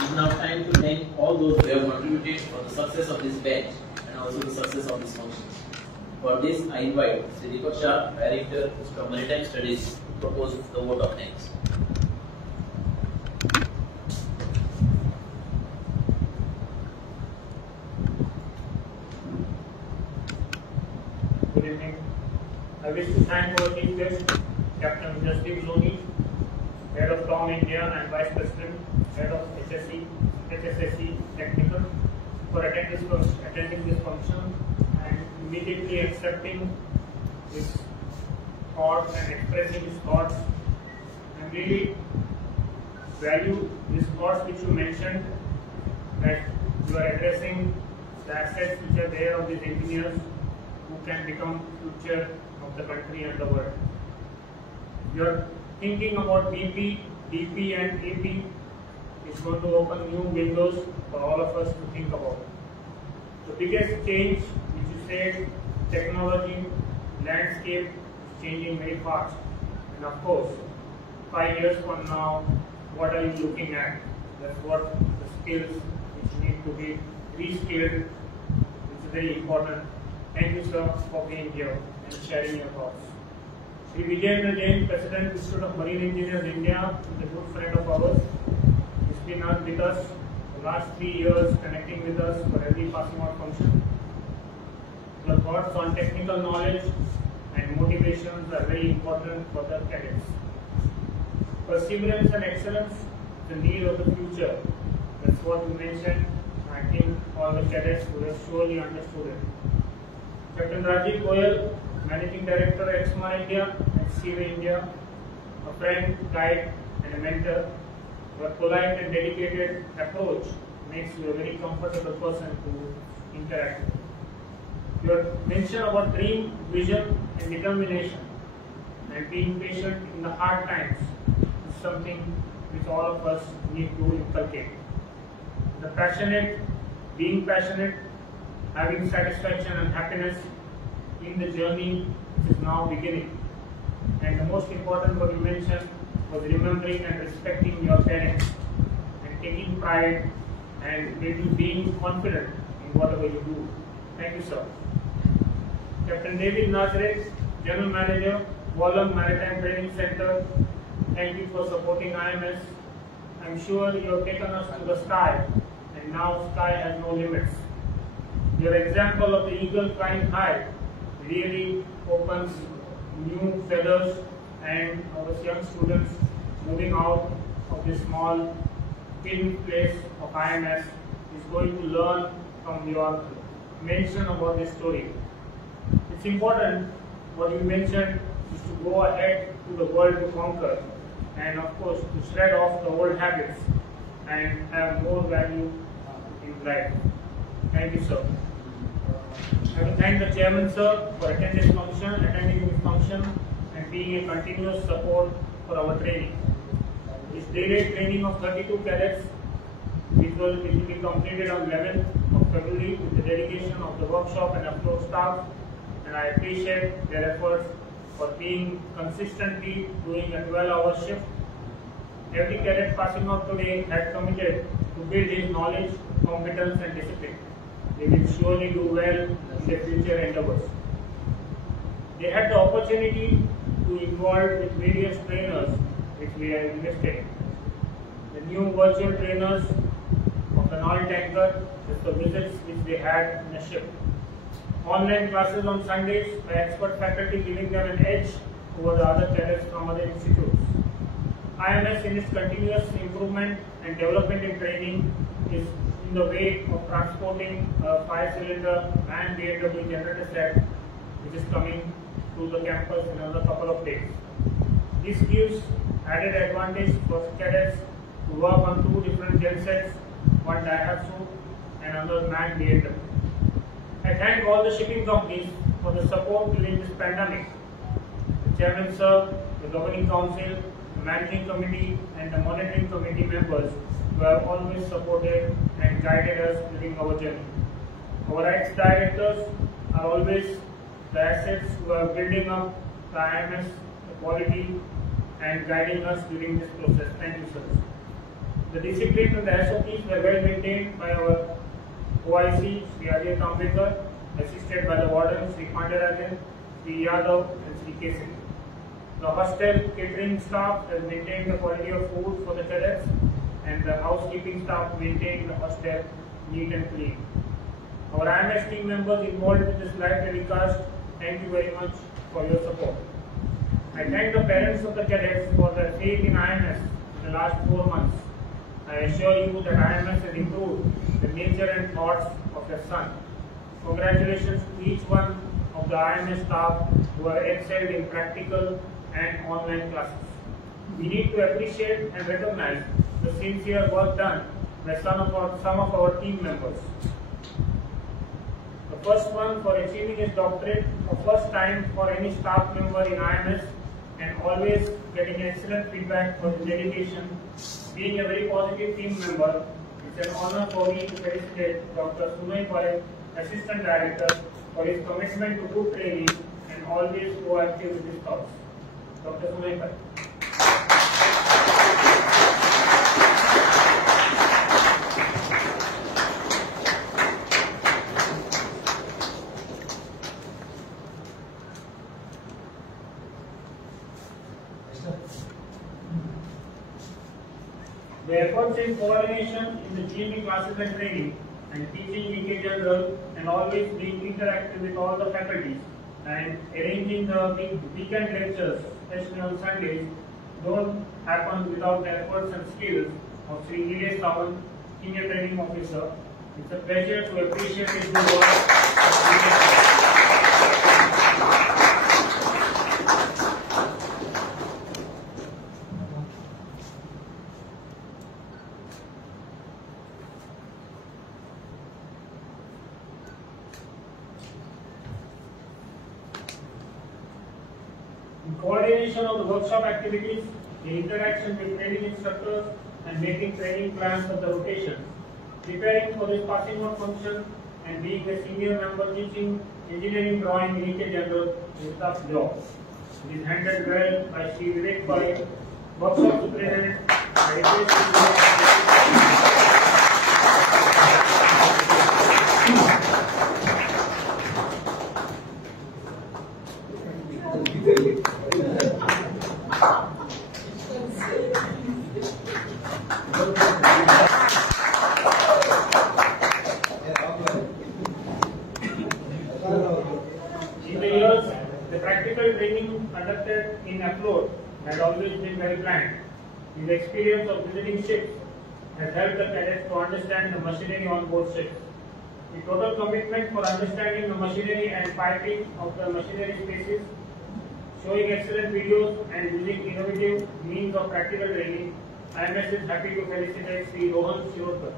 It's now time to thank all those who have contributed for the success of this batch and also the success of this function. For this, I invite Sri Deepak Shah, Director of Maritime Studies, to propose the vote of thanks. Good evening. I wish to thank our chief guest, Captain Jasdeep Loni, Head of TOM India and Vice President, Head of HSSC Technical, for attending this function and immediately accepting his thoughts and expressing his thoughts. I really value these thoughts which you mentioned, that you are addressing the assets which are there of these engineers who can become future of the country and the world. You are thinking about BP, DP and AP is going to open new windows for all of us to think about. The biggest change, which you said, technology, landscape is changing very fast. And of course, 5 years from now, what are you looking at? That's what the skills which need to be reskilled, which is very important. Thank you, sir, for being here and sharing your thoughts. Sri Vijayendra Jain, President, Institute of Marine Engineers India, is a good friend of ours. He's been with us the last 3 years, connecting with us for every passing out function. Your thoughts on technical knowledge and motivations are very important for the cadets. Perseverance and excellence, the need of the future. That's what you mentioned. I think all the cadets would have surely understood it. Captain Rajiv Goyal, Managing Director, EXMA India and CIVA India, a friend, guide and a mentor. Your polite and dedicated approach makes you a very comfortable person to interact with. Your mention about dream, vision and determination and being patient in the hard times is something which all of us need to inculcate. The passionate, being passionate, having satisfaction and happiness in the journey which is now beginning. And the most important what you mentioned was remembering and respecting your parents and taking pride and maybe being confident in whatever you do. Thank you, sir. Captain David Nazareth, General Manager, Wallam Maritime Training Center, thank you for supporting IMS. I'm sure you have taken us to the sky, and now sky has no limits. Your example of the eagle flying high really opens new feathers and our young students moving out of this small film place of IMS is going to learn from your mention about this story. It's important what you mentioned is to go ahead to the world to conquer and of course to shred off the old habits and have more value in life. Thank you, sir. I will thank the chairman, sir, for attending this function and being a continuous support for our training. This day training of 32 cadets, which will be completed on 11th of February with the dedication of the workshop and upload staff, and I appreciate their efforts for being consistently doing a 12-hour shift. Every cadet passing out today had committed to build his knowledge, competence and discipline. They will surely do well in their future endeavors. They had the opportunity to involve with various trainers which we are invested in. The new virtual trainers of the oil tanker with the visits which they had in the ship. Online classes on Sundays by expert faculty giving them an edge over the other cadets from other institutes. IMS in its continuous improvement and development in training is in the way of transporting a 5-cylinder and BMW generator set which is coming to the campus in another couple of days. This gives added advantage for cadets to work on 2 different gen sets, one Daihatsu and another manned BMW. I thank all the shipping companies for the support during this pandemic. The chairman, sir, the governing council, the managing committee and the monitoring committee members who have always supported and guided us during our journey. Our ex-directors are always the assets who are building up the IMS, the quality and guiding us during this process. Thank you, sir. The discipline and the SOPs were well maintained by our OIC, Sri Ajay Kambekar, assisted by the warden, Sri Pandarajan, Sri Yadav and Sri Kesari. The hostel catering staff has maintained the quality of food for the cadets and the housekeeping staff maintained the hostel neat and clean. Our IMS team members involved in this live telecast, thank you very much for your support. I thank the parents of the cadets for their faith in IMS in the last 4 months. I assure you that IMS has improved the nature and thoughts of your son. Congratulations to each one of the IMS staff who have excelled in practical and online classes. We need to appreciate and recognize the sincere work done by some of our team members. The first one for achieving his doctorate, the first time for any staff member in IMS, and always getting excellent feedback for his dedication. Being a very positive team member, it's an honor for me to felicitate Dr. Sunay Pai, Assistant Director, for his commitment to good training and always proactive with his thoughts. Dr. Sunay Pai. The efforts in coordination in the GME classes and training and teaching in general and always being interactive with all the faculties and arranging the weekend lectures, especially on Sundays, don't happen without the efforts and skills of Sri Nilesh Sawant, Senior Training Officer. It's a pleasure to appreciate his good work. Coordination of the workshop activities, the interaction with training instructors, and making training plans for the rotation. Preparing for this passing out function and being a senior member teaching engineering drawing in EK General is a tough job. It is handled well by Sri Vivek Pai, workshop superintendent. In the years, the practical training had always been well planned. In the experience of visiting ships, has helped the cadets to understand the machinery on board ships. The total commitment for understanding the machinery and piping of the machinery spaces, showing excellent videos and using innovative means of practical training, IMS is happy to felicitate Sri Rohan Shirodkar.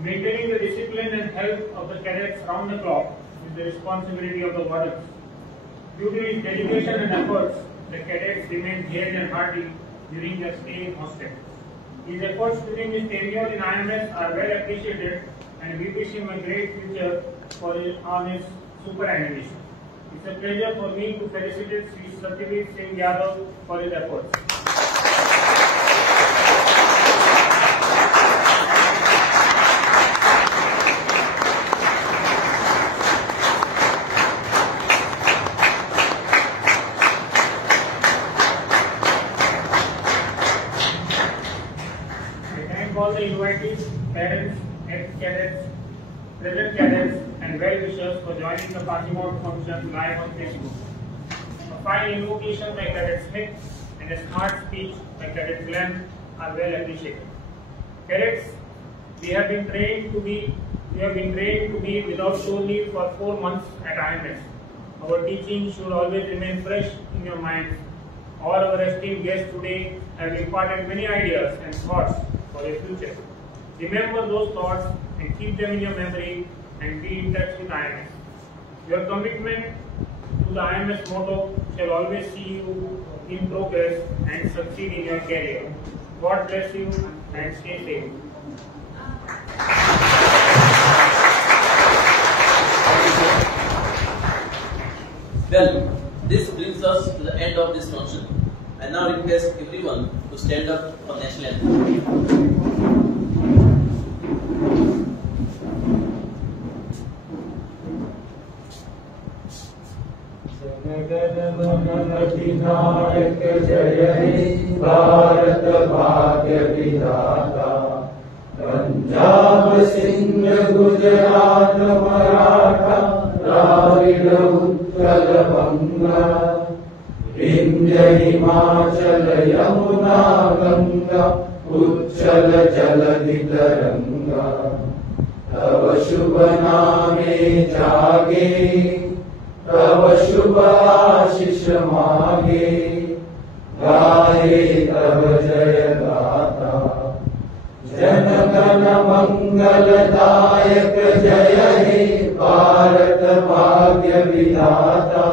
Maintaining the discipline and health of the cadets round the clock is the responsibility of the wardens. Due to his dedication and efforts, the cadets remained hale and hearty during their stay in hostel. His efforts during his tenure in IMS are well appreciated, and we wish him a great future on his superannuation. It's a pleasure for me to felicitate Sri Satyavir Singh Yadav for his efforts. All the invitees, parents, ex-cadets, present cadets, and well-wishers for joining the passing out function live on Facebook. A fine invocation by Cadet Smith and a smart speech by Cadet Glenn are well appreciated. Cadets, we have been trained to be without shore leave for 4 months at IMS. Our teaching should always remain fresh in your minds. All our esteemed guests today have imparted many ideas and thoughts for your future. Remember those thoughts and keep them in your memory and be in touch with IMS. Your commitment to the IMS motto shall always see you in progress and succeed in your career. God bless you and stay safe. Well, this brings us to the end of this function. I now request everyone to stand up for national anthem. अधिनायक जय हे भारत भाग्य विधाता पंजाब सिंध गुजरात मराठा द्राविड़ उत्कल बंगा विंध्य हिमाचल यमुना गंगा उच्चल जलधि तरंगा तव शुभ नामे जागे तव शुभ आशीष मागे गाये तव जय गाथा जन गण मंगलदायक जय हे भारत भाग्य विधाता